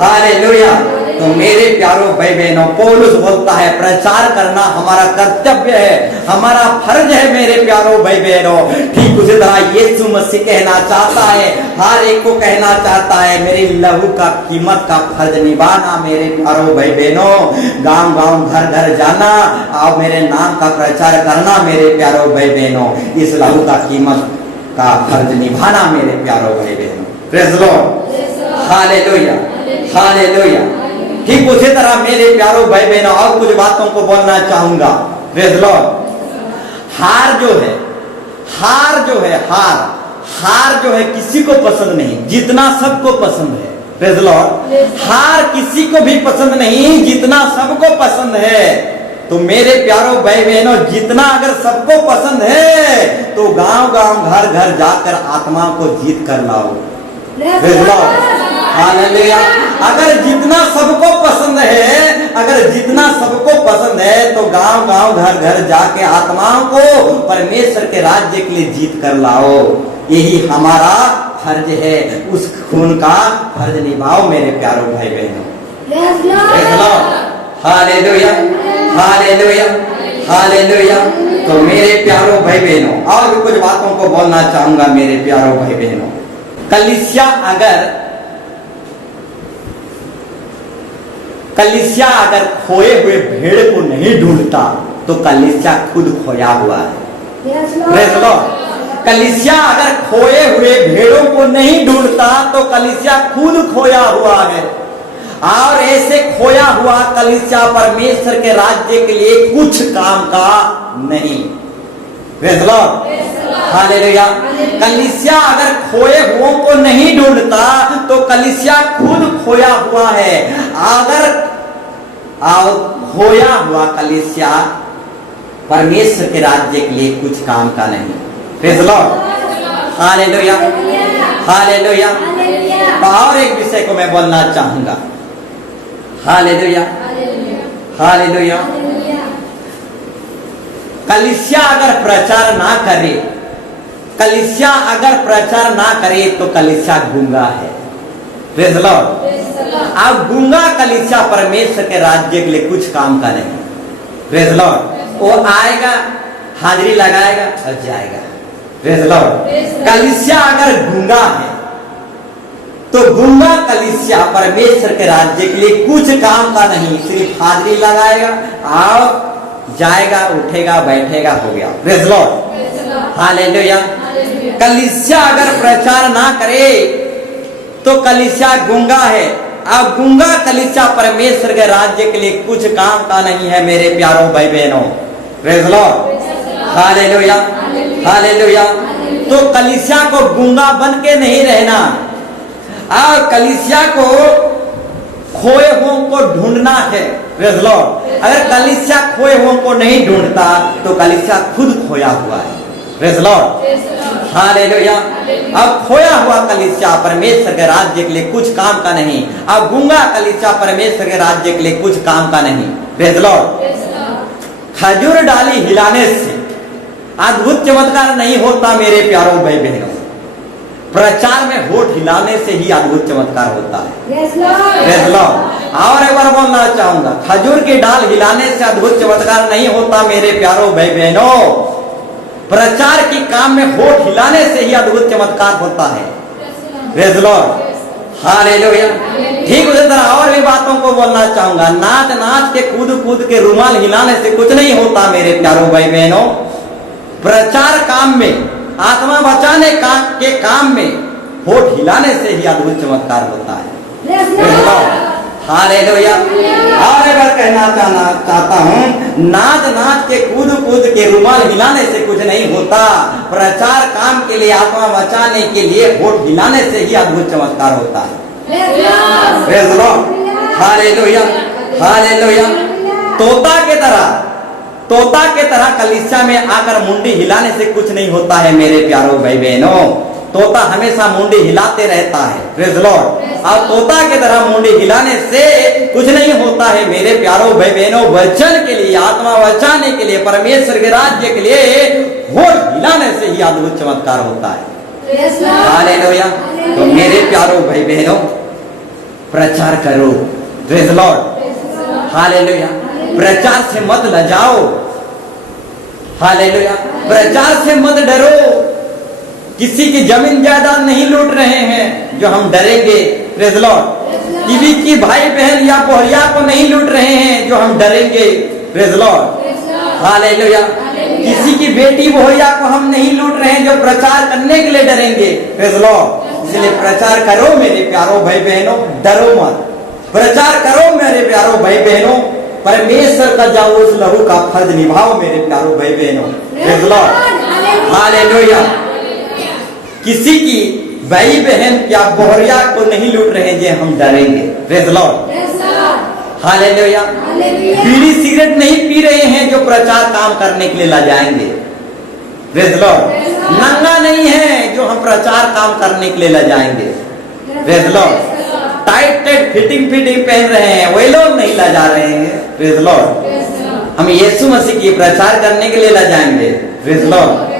hallelujah. तो मेरे प्यारों भाई बहनों, पौलुस बोलता है प्रचार करना हमारा कर्तव्य है, हमारा फर्ज है मेरे प्यारों भाई बहनों। ठीक उसी तरह यीशु मसीह कहना चाहता है, हर एक को कहना चाहता है, मेरी लहू का कीमत का फर्ज निभाना मेरे प्यारों भाई बहनों। गांव गांव घर घर जाना और मेरे नाम का प्रचार करना मेरे प्यारों भाई बहनों, इस लहू का कीमत का फर्ज निभाना मेरे प्यारों भाई बहनों। Praise the Lord, hallelujah, hallelujah. ठीक उसी तरह मेरे प्यारों भाई बहनों और कुछ बातों को बोलना चाहूंगा। प्रेज़ द लॉर्ड, हार जो है, हार जो है, हार जो है किसी को पसंद नहीं, जितना सबको पसंद है। प्रेज़ द लॉर्ड, हार किसी को भी पसंद नहीं, जितना सबको पसंद है। तो मेरे प्यारों भाई बहनों, जितना अगर सबको पसंद है तो गांव गांव घर घर जाकर आत्मा को जीत कर लाओ। Praise the Lord, hallelujah. अगर जितना सबको पसंद है, अगर जितना सबको पसंद है तो गांव गांव घर घर जाके आत्माओं को परमेश्वर के राज्य के लिए जीत कर लाओ। यही हमारा फर्ज है, उस खून का फर्ज निभाओ मेरे प्यारों भाई बहनों। Praise the Lord, hallelujah, hallelujah, hallelujah. तो मेरे प्यारों भाई बहनों और भी कुछ बातों को बोलना चाहूंगा मेरे प्यारों भाई बहनों। कलीसिया अगर खोए हुए भेड़ को नहीं ढूंढता तो कलीसिया खुद खोया हुआ है। प्रेज़ द लॉर्ड, कलीसिया अगर खोए हुए भेड़ों को नहीं ढूंढता तो कलीसिया खुद खोया हुआ है। और ऐसे खोया हुआ कलीसिया परमेश्वर के राज्य के लिए कुछ काम का नहीं। Praise the Lord, hallelujah. कलीसिया अगर खोए हुओं को नहीं ढूंढता तो कलीसिया खुद खोया हुआ है। अगर खोया हुआ कलीसिया परमेश्वर के राज्य के लिए कुछ काम का नहीं। Praise the Lord, hallelujah, hallelujah. और एक विषय को मैं बोलना चाहूंगा। Hallelujah, hallelujah. कलीसिया अगर प्रचार ना करे, कलीसिया अगर प्रचार ना करे तो कलीसिया गूंगा है। प्रेज़ द लॉर्ड, अब गूंगा कलीसिया परमेश्वर के राज्य के लिए कुछ काम का नहीं। प्रेज़ द लॉर्ड, वो आएगा, हाजिरी लगाएगा और जाएगा। प्रेज़ द लॉर्ड, कलीसिया अगर गूंगा है तो गूंगा कलीसिया परमेश्वर के राज्य के लिए कुछ काम का नहीं, सिर्फ हाजिरी लगाएगा और जाएगा, उठेगा, बैठेगा, हो गया। Praise the Lord, hallelujah. कलीसिया अगर प्रचार ना करे तो कलीसिया गूंगा है। अब गूंगा कलीसिया परमेश्वर के राज्य के लिए कुछ काम का नहीं है मेरे प्यारों भाई बहनों। Praise the Lord, hallelujah, hallelujah. तो कलीसिया को गूंगा बन के नहीं रहना और कलीसिया को खोए हुओं को ढूंढना है। प्रेज़ द लॉर्ड, अगर कलीसिया खोए हुओं को नहीं ढूंढता तो कलीसिया खुद खोया हुआ है। Praise the Lord, hallelujah. अब खोया हुआ कलीसिया परमेश्वर के राज्य के लिए कुछ काम का नहीं। अब गूंगा कलीसिया परमेश्वर के राज्य के लिए कुछ काम का नहीं। प्रेज़ द लॉर्ड, खजूर डाली हिलाने से अद्भुत चमत्कार नहीं होता मेरे प्यारों भाई बहनों। प्रचार में होठ हिलाने से ही अद्भुत चमत्कार होता है। प्रेज़ द लॉर्ड, और एक बार बोलना चाहूंगा, खजूर की डाल हिलाने से अद्भुत चमत्कार नहीं होता मेरे प्यारों भाई बहनों। प्रचार की काम में होठ हिलाने से ही अद्भुत चमत्कार होता है। Praise the Lord, hallelujah. ठीक उसी तरह और भी बातों को बोलना चाहूंगा। नाच नाच के कूद कूद के रुमाल हिलाने से कुछ नहीं होता मेरे प्यारों भाई बहनों। प्रचार काम में, आत्मा बचाने के काम में होठ हिलाने से ही अद्भुत चमत्कार होता है। हालेलुया। और अगर कहना चाहता हूँ, नाच नाच के कूद कूद के रुमाल हिलाने से कुछ नहीं होता। प्रचार काम के लिए, आत्मा बचाने के लिए होठ हिलाने से ही अद्भुत चमत्कार होता है। Praise the Lord. Hallelujah, hallelujah. तोता के तरह कलीसिया में आकर मुंडी हिलाने से कुछ नहीं होता है मेरे प्यारों भाई बहनों। तोता हमेशा मुंडी हिलाते रहता है। Praise the Lord. और तोता के तरह मुंडी हिलाने से कुछ नहीं होता है मेरे प्यारों भाई बहनों। वचन के लिए, आत्मा बचाने के लिए, परमेश्वर के राज्य के लिए होठ हिलाने से ही अद्भुत चमत्कार होता है। हालेलुया। तो मेरे प्यारों भाई बहनों, प्रचार करो। Praise the Lord. हालेलुया। प्रचार से मत लजाओ। हालेलुया। प्रचार से मत डरो। किसी की जमीन जायदाद नहीं लूट रहे हैं जो हम डरेंगे। Praise the Lord. किसी की भाई बहन या बोहरिया को नहीं लूट रहे हैं जो हम डरेंगे। Praise the Lord. हालेलुया। किसी की बेटी बोहरिया को हम नहीं लूट रहे हैं जो प्रचार करने के लिए डरेंगे। Praise the Lord. इसलिए प्रचार करो मेरे प्यारों भाई बहनों, डरो मत। प्रचार करो मेरे प्यारों भाई बहनों। परमेश्वर का जाओ उस लहू का फर्ज निभाओ मेरे प्यारों भाई बहनों। Praise the Lord. हालेलुया। किसी की भाई बहन या बोहरिया को नहीं लूट रहे हैं जो हम डरेंगे। Praise the Lord. हालेलुया। बीड़ी सिगरेट नहीं पी रहे हैं जो प्रचार काम करने के लिए ला जाएंगे। Praise the Lord. नंगा नहीं है जो हम प्रचार काम करने के लिए ला जाएंगे। Praise the Lord. Tight fitting पहन रहे हैं वही लोग नहीं ला जा रहे हैं। Praise the Lord. हम यीशु मसीह की प्रचार करने के लिए ला जाएंगे। Praise the Lord.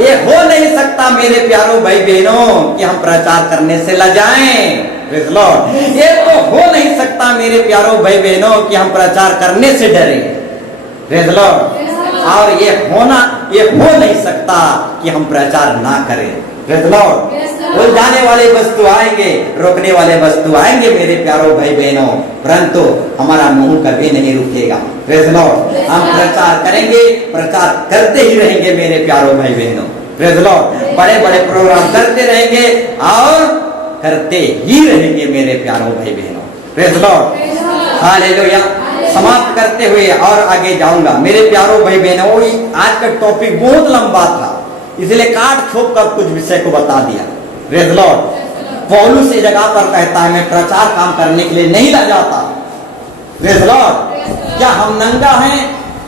ये हो नहीं सकता मेरे प्यारों भाई बहनों कि हम प्रचार करने से ला जाएं। Praise the Lord. ये तो हो नहीं सकता मेरे प्यारों भाई बहनों कि हम प्रचार करने से डरें। Praise the Lord. और ये हो नहीं सकता कि हम प्रचार ना करें। Praise the Lord. उलझाने वाले वस्तु आएंगे, रोकने वाले वस्तु आएंगे मेरे प्यारों भाई बहनों, परंतु हमारा मुंह कभी नहीं रुकेगा। Praise the Lord. हम प्रचार करेंगे, प्रचार करते ही रहेंगे मेरे प्यारों भाई बहनों। Praise the Lord. बड़े बड़े प्रोग्राम करते रहेंगे और करते ही रहेंगे मेरे प्यारों भाई बहनों। Praise the Lord. हालेलुया। समाप्त करते हुए और आगे जाऊंगा मेरे प्यारों भाई बहनों। आज का टॉपिक बहुत लंबा था, इसलिए काट छोप कर कुछ विषय को बता दिया। Praise the Lord. पौलुस इस जगह पर कहता है मैं प्रचार काम करने के लिए नहीं ला जाता। Praise the Lord. क्या हम नंगा हैं?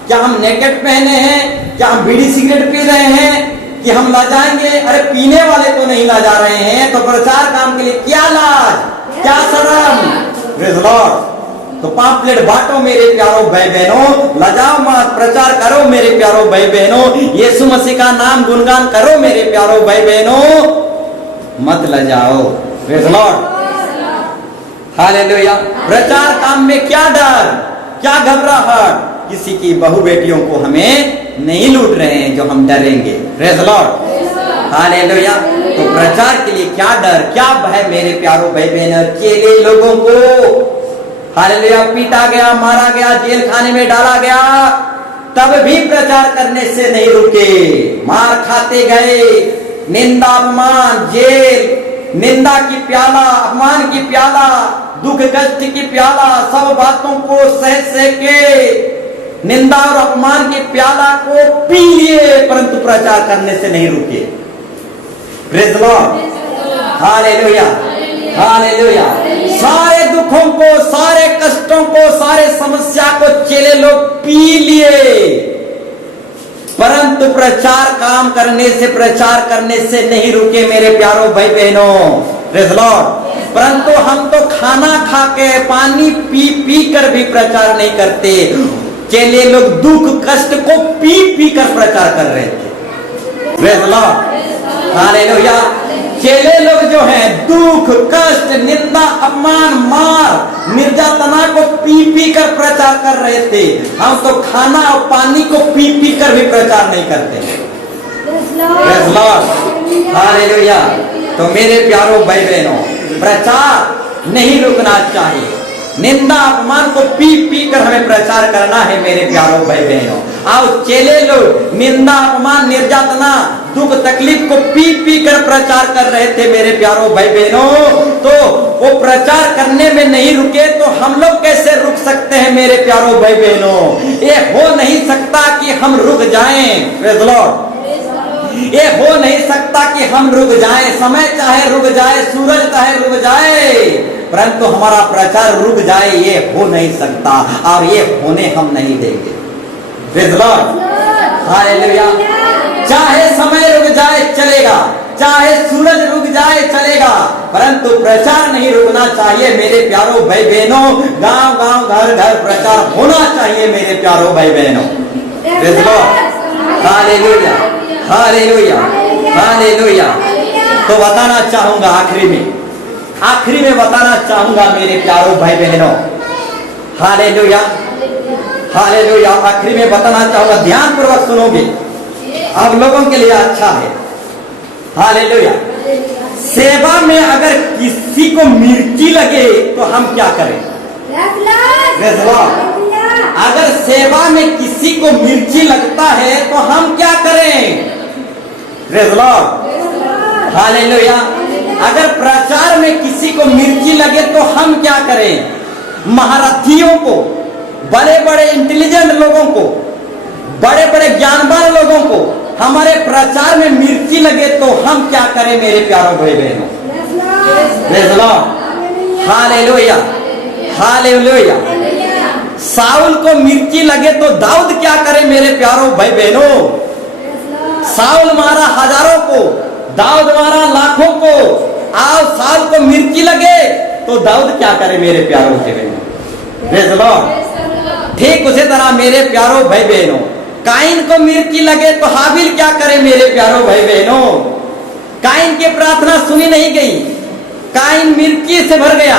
क्या हम नेकेट पहने हैं? क्या हम बीड़ी सिगरेट पी रहे हैं कि हम ला जाएंगे? अरे पीने वाले तो नहीं ला जा रहे हैं, तो प्रचार काम के लिए क्या लाज, क्या शर्म। Praise the Lord. तो पाम्पलेट बांटो मेरे प्यारों भाई बहनों, लजाओ मत, प्रचार करो मेरे प्यारों भाई बहनों। यीशु मसीह का नाम गुणगान करो मेरे प्यारों भाई बहनों, मत लजाओ। Praise the Lord. हालेलुया। प्रचार काम में क्या डर, क्या घबराहट, किसी की बहू बेटियों को हमें नहीं लूट रहे हैं जो हम डरेंगे। Praise the Lord. हालेलुया। तो प्रचार के लिए क्या डर, क्या भय मेरे प्यारों भाई बहनों। चेले लोगों को हालेलुया पीटा गया, मारा गया, जेल खाने में डाला गया, तब भी प्रचार करने से नहीं रुके। मार खाते गए, निंदा, अपमान, जेल, निंदा की प्याला, अपमान की प्याला, दुख कष्ट की प्याला, सब बातों को सह के निंदा और अपमान की प्याला को पी लिए, परंतु प्रचार करने से नहीं रुके। Praise the Lord. Hallelujah, hallelujah. सारे दुखों को, सारे कष्टों को, सारे समस्या को चेले लोग पी लिए, परंतु प्रचार काम करने से, प्रचार करने से नहीं रुके मेरे प्यारों भाई बहनों। Praise the Lord. परंतु हम तो खाना खा के, पानी पी पी कर भी प्रचार नहीं करते। चेले लोग दुख कष्ट को पी पी कर प्रचार कर रहे थे। Praise the Lord. हालेलुया। चेले लोग जो हैं दुख कष्ट, निंदा, अपमान, मार, निर्यातना को पी पी कर प्रचार कर रहे थे। हम तो खाना और पानी को पी पी कर भी प्रचार नहीं करते। Praise the Lord. हालेलुया। तो मेरे प्यारों भाई बहनों, प्रचार नहीं रुकना चाहिए। निंदा अपमान को पी पी कर हमें प्रचार करना है मेरे प्यारों भाई बहनों। आओ चेले लोग निंदा अपमान निर्यातना दुख तकलीफ को पी पी कर प्रचार कर रहे थे मेरे प्यारों भाई बहनों। तो वो प्रचार करने में नहीं रुके तो हम लोग कैसे रुक सकते हैं मेरे प्यारों भाई बहनों। ये हो नहीं सकता कि हम रुक जाएं। Praise Lord. ये हो नहीं सकता कि हम रुक जाएं। समय चाहे रुक जाए, सूरज चाहे रुक जाए, परंतु हमारा प्रचार रुक जाए ये हो नहीं सकता और ये होने हम नहीं देंगे। Praise Lord. हालेलुया। चाहे समय रुक जाए चलेगा, चाहे सूरज रुक जाए चलेगा, परंतु प्रचार नहीं रुकना चाहिए मेरे प्यारों भाई बहनों। गांव गांव घर घर प्रचार होना चाहिए मेरे प्यारों भाई बहनों। Praise Lord. Hallelujah, hallelujah, hallelujah. तो बताना चाहूंगा आखिरी में बताना चाहूंगा मेरे प्यारों भाई बहनों। Hallelujah, hallelujah. आखिरी में बताना चाहूंगा, ध्यान पूर्वक सुनोगे, आप लोगों के लिए अच्छा है। हालेलुया। सेवा में अगर किसी को मिर्ची लगे तो हम क्या करें? अगर सेवा में किसी को मिर्ची लगता है तो हम क्या करें? Praise Lord. हालेलुया। अगर प्रचार में किसी को मिर्ची लगे तो हम क्या करें? महारथियों को, बड़े बड़े इंटेलिजेंट लोगों को, बड़े बड़े ज्ञानवान लोगों को हमारे प्रचार में मिर्ची लगे तो हम क्या करें मेरे प्यारों भाई बहनों? Praise Lord. Hallelujah, hallelujah. Saul को मिर्ची लगे तो दाऊद क्या करे मेरे प्यारों भाई बहनों? साउल मारा हजारों को, दाऊद मारा लाखों को। आओ साउल को मिर्ची लगे तो दाऊद क्या करे मेरे प्यारों भाई बहनों? Praise Lord. ठीक उसी तरह मेरे प्यारों भाई बहनों, काइन को मिर्ची लगे तो हाबिल क्या करे मेरे प्यारों भाई बहनों? काइन की प्रार्थना सुनी नहीं गई, काइन मिर्ची से भर गया।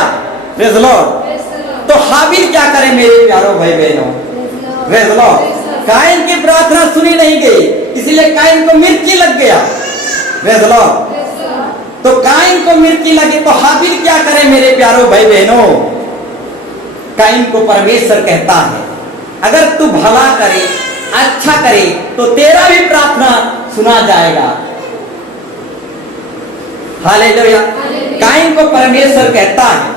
Praise Lord. तो हाबिल क्या करे मेरे प्यारों भाई बहनों? Praise Lord. काइन की प्रार्थना सुनी नहीं गई, इसलिए काइन को मिर्ची लग गया। Praise Lord. तो काइन को मिर्ची लगी तो हाबिल क्या करे मेरे प्यारों भाई बहनों? काइन को परमेश्वर कहता है, अगर तू भला करे, अच्छा करे तो तेरा भी प्रार्थना सुना जाएगा। हालेलुया। काइन को परमेश्वर कहता है,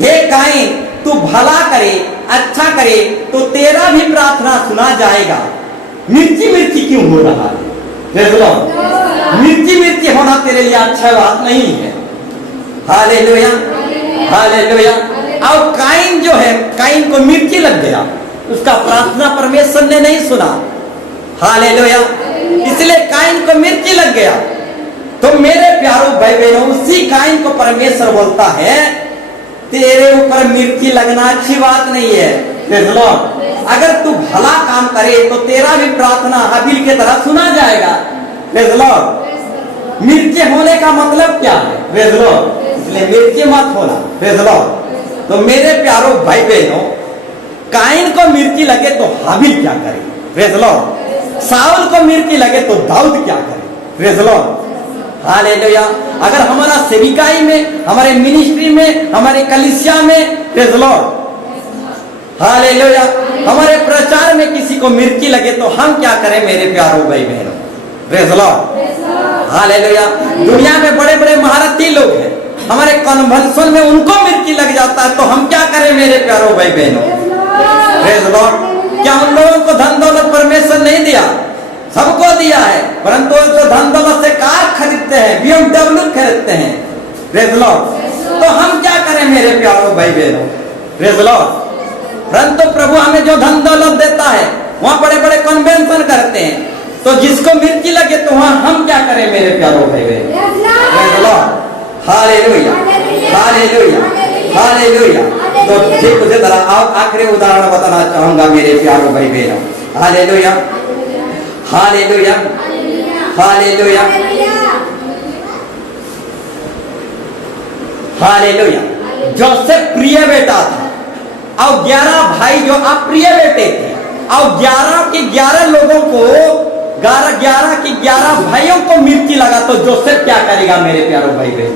हे काइन तू भला करे, अच्छा करे तो तेरा भी प्रार्थना सुना जाएगा। मिर्ची मिर्ची क्यों हो रहा है? Praise Lord. मिर्ची मिर्ची होना तेरे लिए अच्छा बात नहीं है। Hallelujah, hallelujah. और काइन जो है, काइन को मिर्ची लग गया, उसका प्रार्थना परमेश्वर ने नहीं सुना। हालेलुया। इसलिए काइन को मिर्ची लग गया। तो मेरे प्यारों भाई बहनों, उसी काइन को परमेश्वर बोलता है, तेरे ऊपर मिर्ची लगना अच्छी बात नहीं है। Praise Lord. अगर तू भला काम करे तो तेरा भी प्रार्थना हाबिल की तरह सुना जाएगा। Praise Lord. मिर्ची होने का मतलब क्या है? Praise Lord. इसलिए मिर्ची मत होना। Praise Lord. तो मेरे प्यारों भाई बहनों, काइन को मिर्ची लगे तो हाबिल क्या करे? Praise Lord. साउल को मिर्ची लगे तो दाऊद क्या करे? Praise Lord. हालेलुया। अगर हमारा सेविकाई में, हमारे मिनिस्ट्री में, हमारे कलीसिया में, प्रेज़ लॉर्ड, हालेलुया, हमारे प्रचार में किसी को मिर्ची लगे तो हम क्या करें मेरे प्यारों भाई बहनों? Praise Lord. हालेलुया। दुनिया में बड़े बड़े महारथी लोग हैं, हमारे कन्वेंशन में उनको मिर्ची लग जाता है तो हम क्या करें मेरे प्यारों भाई बहनों? Praise Lord. क्या उन लोगों को धन दौलत परमेश्वर नहीं दिया? सबको दिया है, परंतु जो धन दौलत से कार खरीदते हैं, BMW खरीदते हैं। Praise Lord. तो हम क्या करें मेरे प्यारों भाई बहनों? Praise Lord. परंतु प्रभु हमें जो धन दौलत देता है, वहां बड़े बड़े कन्वेंशन करते हैं, तो जिसको मिर्ची लगे तो वहां हम क्या करें मेरे प्यारों भाई बहनों? Praise Lord. Hallelujah, hallelujah, hallelujah. तो ठीक उसी तरह आखिरी उदाहरण बताना चाहूंगा मेरे प्यारों भाई बहनों। Hallelujah, hallelujah, hallelujah, hallelujah. Joseph प्रिय बेटा था और 11 भाई जो अप्रिय बेटे थे, और 11 के 11 लोगों को, 11 के 11 भाइयों को मिर्ची लगा तो जोसेफ क्या करेगा मेरे प्यारों भाई बहन?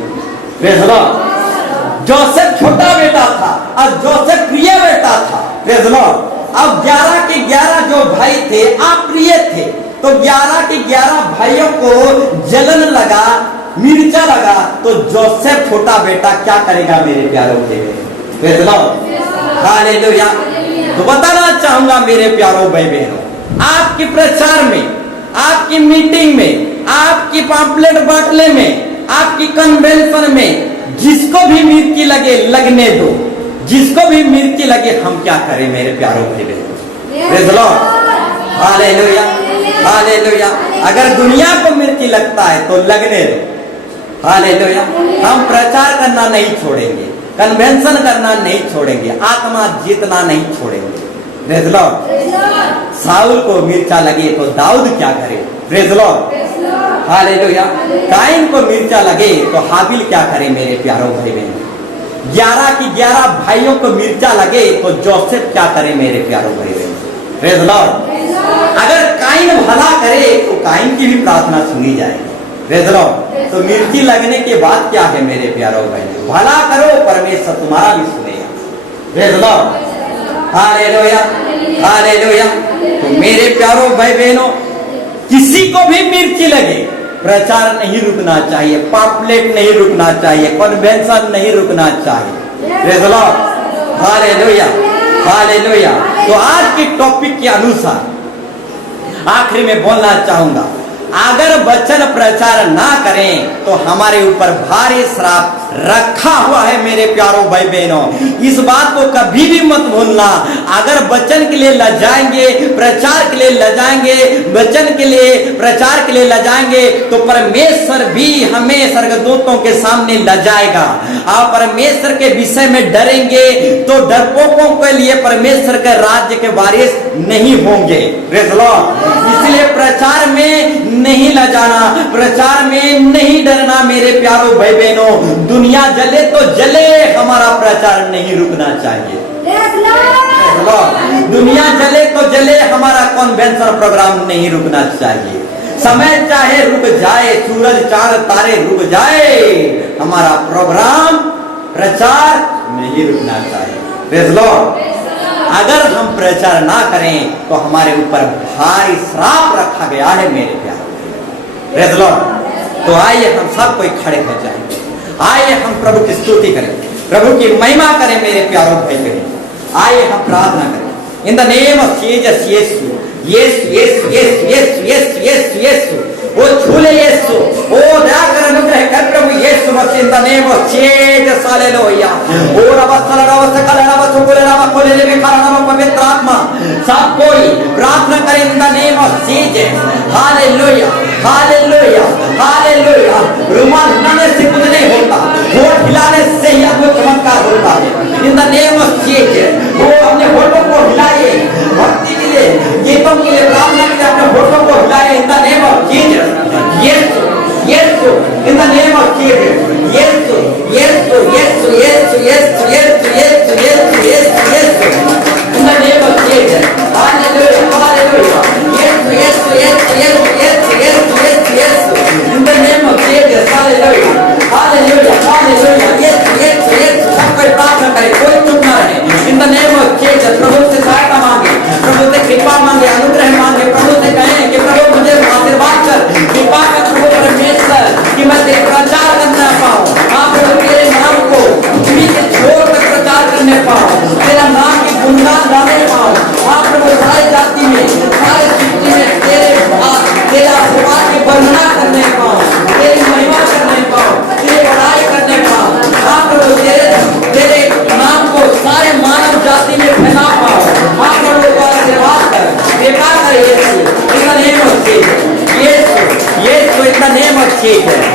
Praise Lord. जोसेफ छोटा बेटा था, और जोसेफ प्रिय बेटा था। Praise Lord. अब 11 के 11 जो भाई थे अप्रिय थे, तो 11 के 11 भाइयों को जलन लगा, मिर्चा लगा, तो जोसेफ छोटा बेटा क्या करेगा मेरे प्यारों के? Praise Lord. हालेलुया। तो बताना चाहूंगा मेरे प्यारों भाई बहनों, आपके प्रचार में, आपकी मीटिंग में, आपकी पॉम्पलेट बांटने में, आपकी कन्वेंशन में जिसको भी मिर्ची लगे लगने दो, जिसको भी मिर्ची लगे, हम क्या करें मेरे प्यारों भाई बहनों? Praise Lord. Hallelujah, hallelujah. अगर दुनिया को मिर्ची लगता है तो लगने दो। हालेलुया। हम प्रचार करना नहीं छोड़ेंगे, कन्वेंशन करना नहीं छोड़ेंगे, आत्मा जीतना नहीं छोड़ेंगे। Praise Lord. साउल को मिर्चा लगे तो दाऊद क्या करे? Praise Lord. हालेलुया। काइन को मिर्चा लगे तो हाबिल क्या करे मेरे प्यारों भाई बहनों? 11 की 11 भाइयों को मिर्चा लगे तो जोसेफ क्या करे मेरे प्यारों भाई बहनों? Praise Lord. अगर काइन भला करे तो काइन की भी प्रार्थना सुनी जाएगी। Praise Lord. तो मिर्ची लगने के बाद क्या है मेरे प्यारों भाई? भला करो, परमेश्वर तुम्हारा भी सुनेगा। Praise Lord. Hallelujah, hallelujah. तो मेरे प्यारों भाई बहनों, किसी को भी मिर्ची लगे, प्रचार नहीं रुकना चाहिए, पॉम्पलेट नहीं रुकना चाहिए, कन्वेंशन नहीं रुकना चाहिए। Praise Lord. Hallelujah, hallelujah. तो आज के टॉपिक के अनुसार आखिरी में बोलना चाहूंगा, अगर वचन प्रचार ना करें तो हमारे ऊपर भारी श्राप रखा हुआ है मेरे प्यारों भाई बहनों। इस बात को कभी भी मत भूलना। अगर वचन के लिए लजाएंगे, प्रचार के लिए लजाएंगे, वचन के लिए प्रचार के लिए लजाएंगे, तो परमेश्वर भी हमें स्वर्गदूतों के सामने लजाएगा। और परमेश्वर के विषय में डरेंगे तो डरपोकों के लिए परमेश्वर के राज्य के वारिस नहीं होंगे। Praise Lord. इसलिए प्रचार में नहीं लजाना, प्रचार में नहीं डरना मेरे प्यारों भाई बहनों। दुनिया जले तो जले, हमारा प्रचार नहीं रुकना चाहिए। दुनिया जले तो जले, हमारा कन्वेंशन प्रोग्राम नहीं रुकना चाहिए। समय चाहे रुक जाए, सूरज चांद तारे रुक जाए, हमारा प्रोग्राम प्रचार नहीं रुकना चाहिए। Praise Lord. अगर हम प्रचार ना करें तो हमारे ऊपर भारी श्राप रखा गया है मेरे प्यारे। Praise Lord. तो आइए हम सब कोई खड़े हो जाएंगे, आइए हम प्रभु की स्तुति करें, प्रभु की महिमा करें मेरे प्यारों भाई बहनों। आइए हम प्रार्थना करें in the name of Jesus. Yeshu, Yeshu, Yeshu, Yeshu, Yeshu, Yeshu, Yeshu, Yeshu. वो छूले यीशु, ओ दया कर, अनुग्रह कर प्रभु Yeshu Masih, in the name of Jesus. Hallelujah. ओ रब सलरव सकल रब सुकुल रब कोले रे बिखारा रब पवित्र आत्मा, सब कोई प्रार्थना करें in the name of Jesus. Hallelujah, hallelujah, hallelujah. रुमाल हिलाने से कुछ नहीं होता, होठ हिलाने से ही अद्भुत चमत्कार होता है। इन द नेम ऑफ जीसस। वो अपने होठों को हिलाइए, भक्ति के लिए, गीतों के लिए, प्रार्थना के लिए अपने होठों को हिलाइए in the name of Jesus. Yeshu, Yeshu, in the name of Jesus. Yeshu, Yeshu, Yeshu, Yeshu, Yeshu, Yeshu, Yeshu, Yeshu, Yeshu, Yeshu, in the name of Jesus. Hallelujah, hallelujah. Yeshu, Yeshu, Yeshu, Yeshu, Yeshu, Yeshu, Yeshu, Yeshu, in the name of Jesus. Hallelujah, hallelujah, hallelujah. Yeshu, Yeshu, Yeshu. सब कोई प्रार्थना करे, कोई चुप ना रहे। In the name of Jesus. प्रभु से सहायता मांगे, प्रभु से कृपा मांगे, अनुग्रह मांगे, प्रभु से कहें कि प्रभु मुझे आशीर्वाद कर, कृपा कर प्रभु परमेश्वर, कि मैं तेरे प्रचार करना पाऊँ। आप प्रभु तेरे नाम को पृथ्वी के छोर तक प्रचार करने पाऊँ, तेरा नाम की गुणगान गाने पाऊँ। आप प्रभु सारी जाति में, सारी सृष्टि में तेरा आशीर्वाद की वर्णना करने पाऊँ, तेरी महिमा करने पाऊँ, तेरी बड़ाई करने पाऊँ। आप प्रभु तेरे नाम को सारे मानव जाति में फैला पाऊँ। आप प्रभु को आशीर्वाद कर, कृपा कर Yeshu, in the name of Jesus. Yeshu, Yeshu, in the name of Jesus.